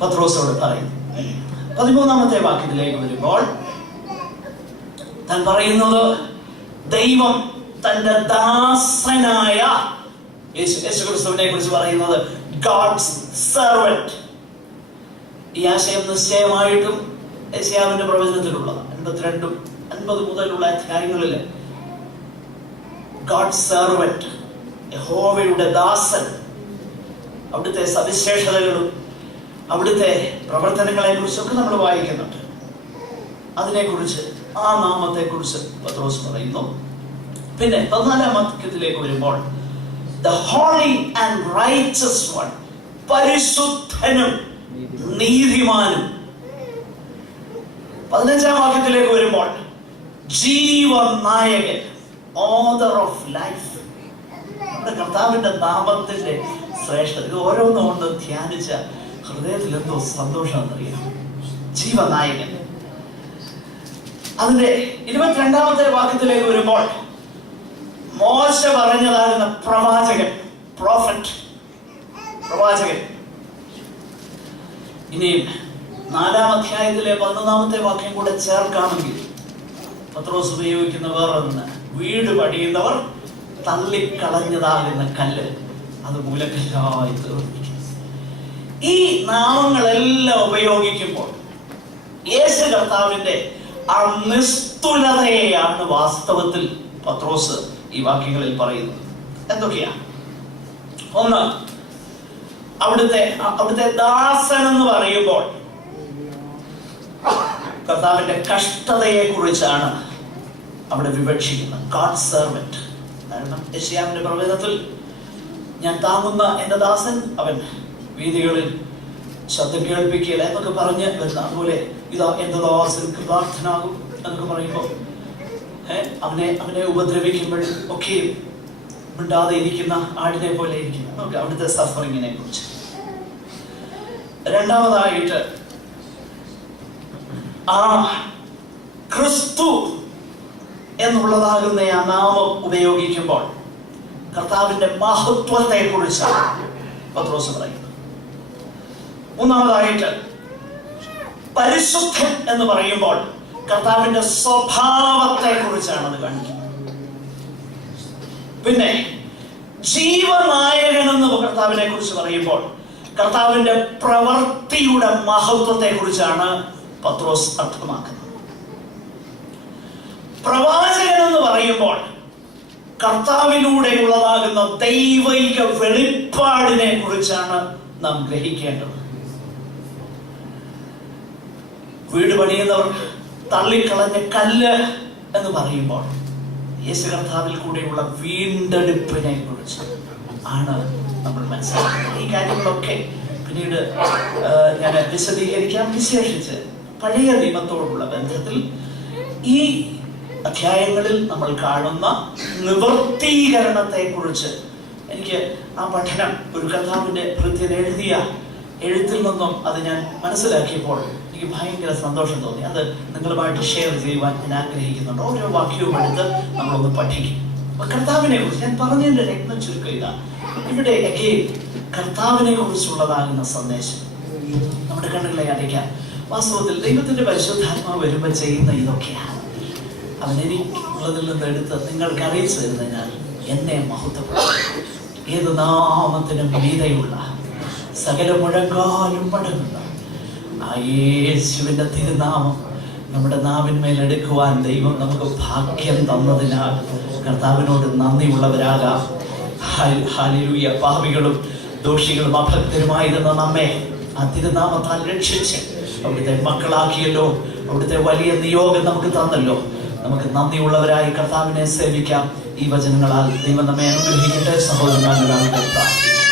പത്രോസോട് പറയുന്നു. 13-ാമത്തെ വാക്യത്തിലേക്ക് വരുമ്പോൾ താൻ പറയുന്നത് ദൈവം തന്റെ ദാസനായ യേശുക്രിസ്തുവിനെ കുറിച്ച് പറയുന്നത് ഗോഡ്സ് സെർവന്റ്. ഈ ആശയം നിശ്ചയമായിട്ടും യെശയ്യാവിന്റെ പ്രവചനത്തിലുള്ളത് 52-50 മുതലുള്ള അധ്യായങ്ങളിൽ ഗോഡ്സ് സെർവന്റ്, യഹോവയുടെ ദാസൻ, അവിടുത്തെ സവിശേഷതകളും അവിടുത്തെ പ്രവർത്തനങ്ങളെ കുറിച്ചൊക്കെ നമ്മൾ വായിക്കുന്നുണ്ട്. അതിനെക്കുറിച്ച് ആ നാമത്തെ കുറിച്ച് പത്രോസ് പറയുന്നു. പിന്നെ 14-ാം വാക്യത്തിലേക്ക് വരുമ്പോൾ the holy and righteous one, പരിശുദ്ധനും നീതിമാനും. 15-ാം വാക്യത്തിലേക്ക് വരുമ്പോൾ ജീവനായകൻ, ഓതർ ഓഫ് ലൈഫ്. നമ്മുടെ കർത്താവിന്റെ നാമത്തിന്റെ ശ്രേഷ്ഠത ഇത് ഓരോന്നും കൊണ്ട് ധ്യാനിച്ച ഹൃദയത്തിൽ എന്തോ സന്തോഷമെന്നറിയാം. ജീവനായകൻ. അതിന്റെ 22-ാമത്തെ വാക്യത്തിലേക്ക് വരുമ്പോൾ മോശ പറഞ്ഞതാകുന്ന പ്രവാചകൻ, പ്രോഫറ്റ്, പ്രവാചകൻ. ഇനിയും 4-ാം അധ്യായത്തിലെ 11-ാമത്തെ വാക്യം കൂടെ ചേർക്കാമെങ്കിൽ പത്രോസ് ഉപയോഗിക്കുന്ന വേറൊന്ന്, വീട് പണിയുന്നവർ തള്ളിക്കളഞ്ഞതാകുന്ന കല്ല് അത് മൂലക്കല്ലായി തീർന്നിരിക്കുന്നു. ഈ നാമങ്ങളെല്ലാം ഉപയോഗിക്കുമ്പോൾ യേശു കർത്താവിന്റെ ആ നിസ്തുലതയെയാണ് വാസ്തവത്തിൽ പത്രോസ് ഈ വാക്യങ്ങളിൽ പറയുന്നത്. എന്തൊക്കെയാ? ഒന്ന്, അവിടുത്തെ ദാസൻ എന്ന് പറയുമ്പോൾ കർത്താവിന്റെ കഷ്ടതയെ കുറിച്ചാണ് അവിടെ വിവക്ഷിക്കുന്നത്. God servant. കാരണം യെശയ്യാവിന്റെ പ്രവചനത്തിൽ ഞാൻ താങ്ങുന്ന എന്റെ ദാസൻ, അവൻ വീതികളിൽ ശബ്ദം കേൾപ്പിക്കില്ല എന്നൊക്കെ പറഞ്ഞ് വരുന്ന, അതുപോലെ ഇതാ എന്റെ ദാസൻ കൃതാർത്ഥനാകും എന്നൊക്കെ പറയുമ്പോൾ അവനെ ഉപദ്രവിക്കുമ്പോഴും ഒക്കെയും മിണ്ടാതെ ഇരിക്കുന്ന ആടിനെ പോലെ ഇരിക്കുന്ന നമുക്ക് അവിടുത്തെ സഫറിങ്ങിനെ കുറിച്ച്. രണ്ടാമതായിട്ട് ആ ക്രിസ്തു എന്നുള്ളതാകുന്ന ആ നാമം ഉപയോഗിക്കുമ്പോൾ കർത്താവിന്റെ മഹത്വത്തെ കുറിച്ചാണ് പത്രോസ് പറയുന്നത്. മൂന്നാമതായിട്ട് പരിശുദ്ധൻ എന്ന് പറയുമ്പോൾ കർത്താവിന്റെ സ്വഭാവത്തെ കുറിച്ചാണ് അത് കാണിക്കുന്നത്. പിന്നെ ജീവനായകൻ എന്ന് കർത്താവിനെ കുറിച്ച് പറയുമ്പോൾ കർത്താവിന്റെ പ്രവൃത്തിയുടെ മഹത്വത്തെ കുറിച്ചാണ് പത്രോസ് അർത്ഥമാക്കുന്നത്. പ്രവാചകൻ എന്ന് പറയുമ്പോൾ കർത്താവിലൂടെ ഉള്ളതാകുന്ന ദൈവിക വെളിപ്പാടിനെ കുറിച്ചാണ് നാം ഗ്രഹിക്കേണ്ടത്. വീട് പണിയുന്നവർ തള്ളിക്കളഞ്ഞ കല്ല് എന്ന് പറയുമ്പോൾ യേശു കർത്താവിൽ കൂടെയുള്ള വീണ്ടെടുപ്പിനെ കുറിച്ച് ആണ് നമ്മൾ മനസ്സിലാക്കുന്നത്. ഈ കാര്യങ്ങളൊക്കെ പിന്നീട് ഞാൻ വിശദീകരിക്കാം. വിശേഷിച്ച് പഴയ നിയമത്തോടുള്ള ബന്ധത്തിൽ ഈ അധ്യായങ്ങളിൽ നമ്മൾ കാണുന്ന നിവർത്തീകരണത്തെ കുറിച്ച് എനിക്ക് ആ പഠനം ഒരു കർത്താവിന്റെ ഭൃത്യൻ എഴുതിയ എഴുത്തിൽ നിന്നും അത് ഞാൻ മനസ്സിലാക്കിയപ്പോൾ എനിക്ക് ഭയങ്കര സന്തോഷം തോന്നി. അത് നിങ്ങളുമായിട്ട് ഷെയർ ചെയ്യുവാൻ ഞാൻ ആഗ്രഹിക്കുന്നുണ്ട്. ഓരോ വാക്യവും എടുത്ത് നമ്മളൊന്ന് പഠിക്കും. കർത്താവിനെ കുറിച്ച് ഞാൻ പറഞ്ഞതിന്റെ രത്നം ചുരുക്കം ഇതാണ്. ഇവിടെ കർത്താവിനെ കുറിച്ചുള്ളതാകുന്ന സന്ദേശം നമ്മുടെ കണ്ണുകളെ അടയ്ക്കാൻ വാസ്തവത്തിൽ ദൈവത്തിന്റെ പരിശുദ്ധാത്മാവ് വരുമ്പോൾ ചെയ്യുന്ന ഇതൊക്കെയാണ്. അവൻ എനിക്കുള്ളതിൽ നിന്ന് എടുത്ത് നിങ്ങൾക്ക് അറിയിച്ചു തരുന്നതിനാൽ എന്നെ മഹത്വപ്പെടുത്തും. ഏത് നാമത്തിനും മീതെയുള്ള സകല മുഴങ്കാലും മടങ്ങുന്ന ആ യേശുവിൻ്റെ തിരുനാമം നമ്മുടെ നാവിന്മേൽ എടുക്കുവാൻ ദൈവം നമുക്ക് ഭാഗ്യം തന്നതിനാൽ കർത്താവിനോട് നന്ദിയുള്ളവരാകാം. ഹല്ലേലൂയ. പാപികളും ദോഷികളും അഭക്തരുമായിരുന്ന നമ്മെ ആ തിരുനാമത്താൽ രക്ഷിച്ച് അവിടുത്തെ മക്കളാക്കിയല്ലോ. അവിടുത്തെ വലിയ നിയോഗം നമുക്ക് തന്നല്ലോ. നമുക്ക് നന്ദിയുള്ളവരായി കർത്താവിനെ സേവിക്കാം. ഈ വചനങ്ങളാൽ ദൈവം നമ്മെ അനുഗ്രഹിക്കട്ടെ. സഹോദരന്മാരുടെ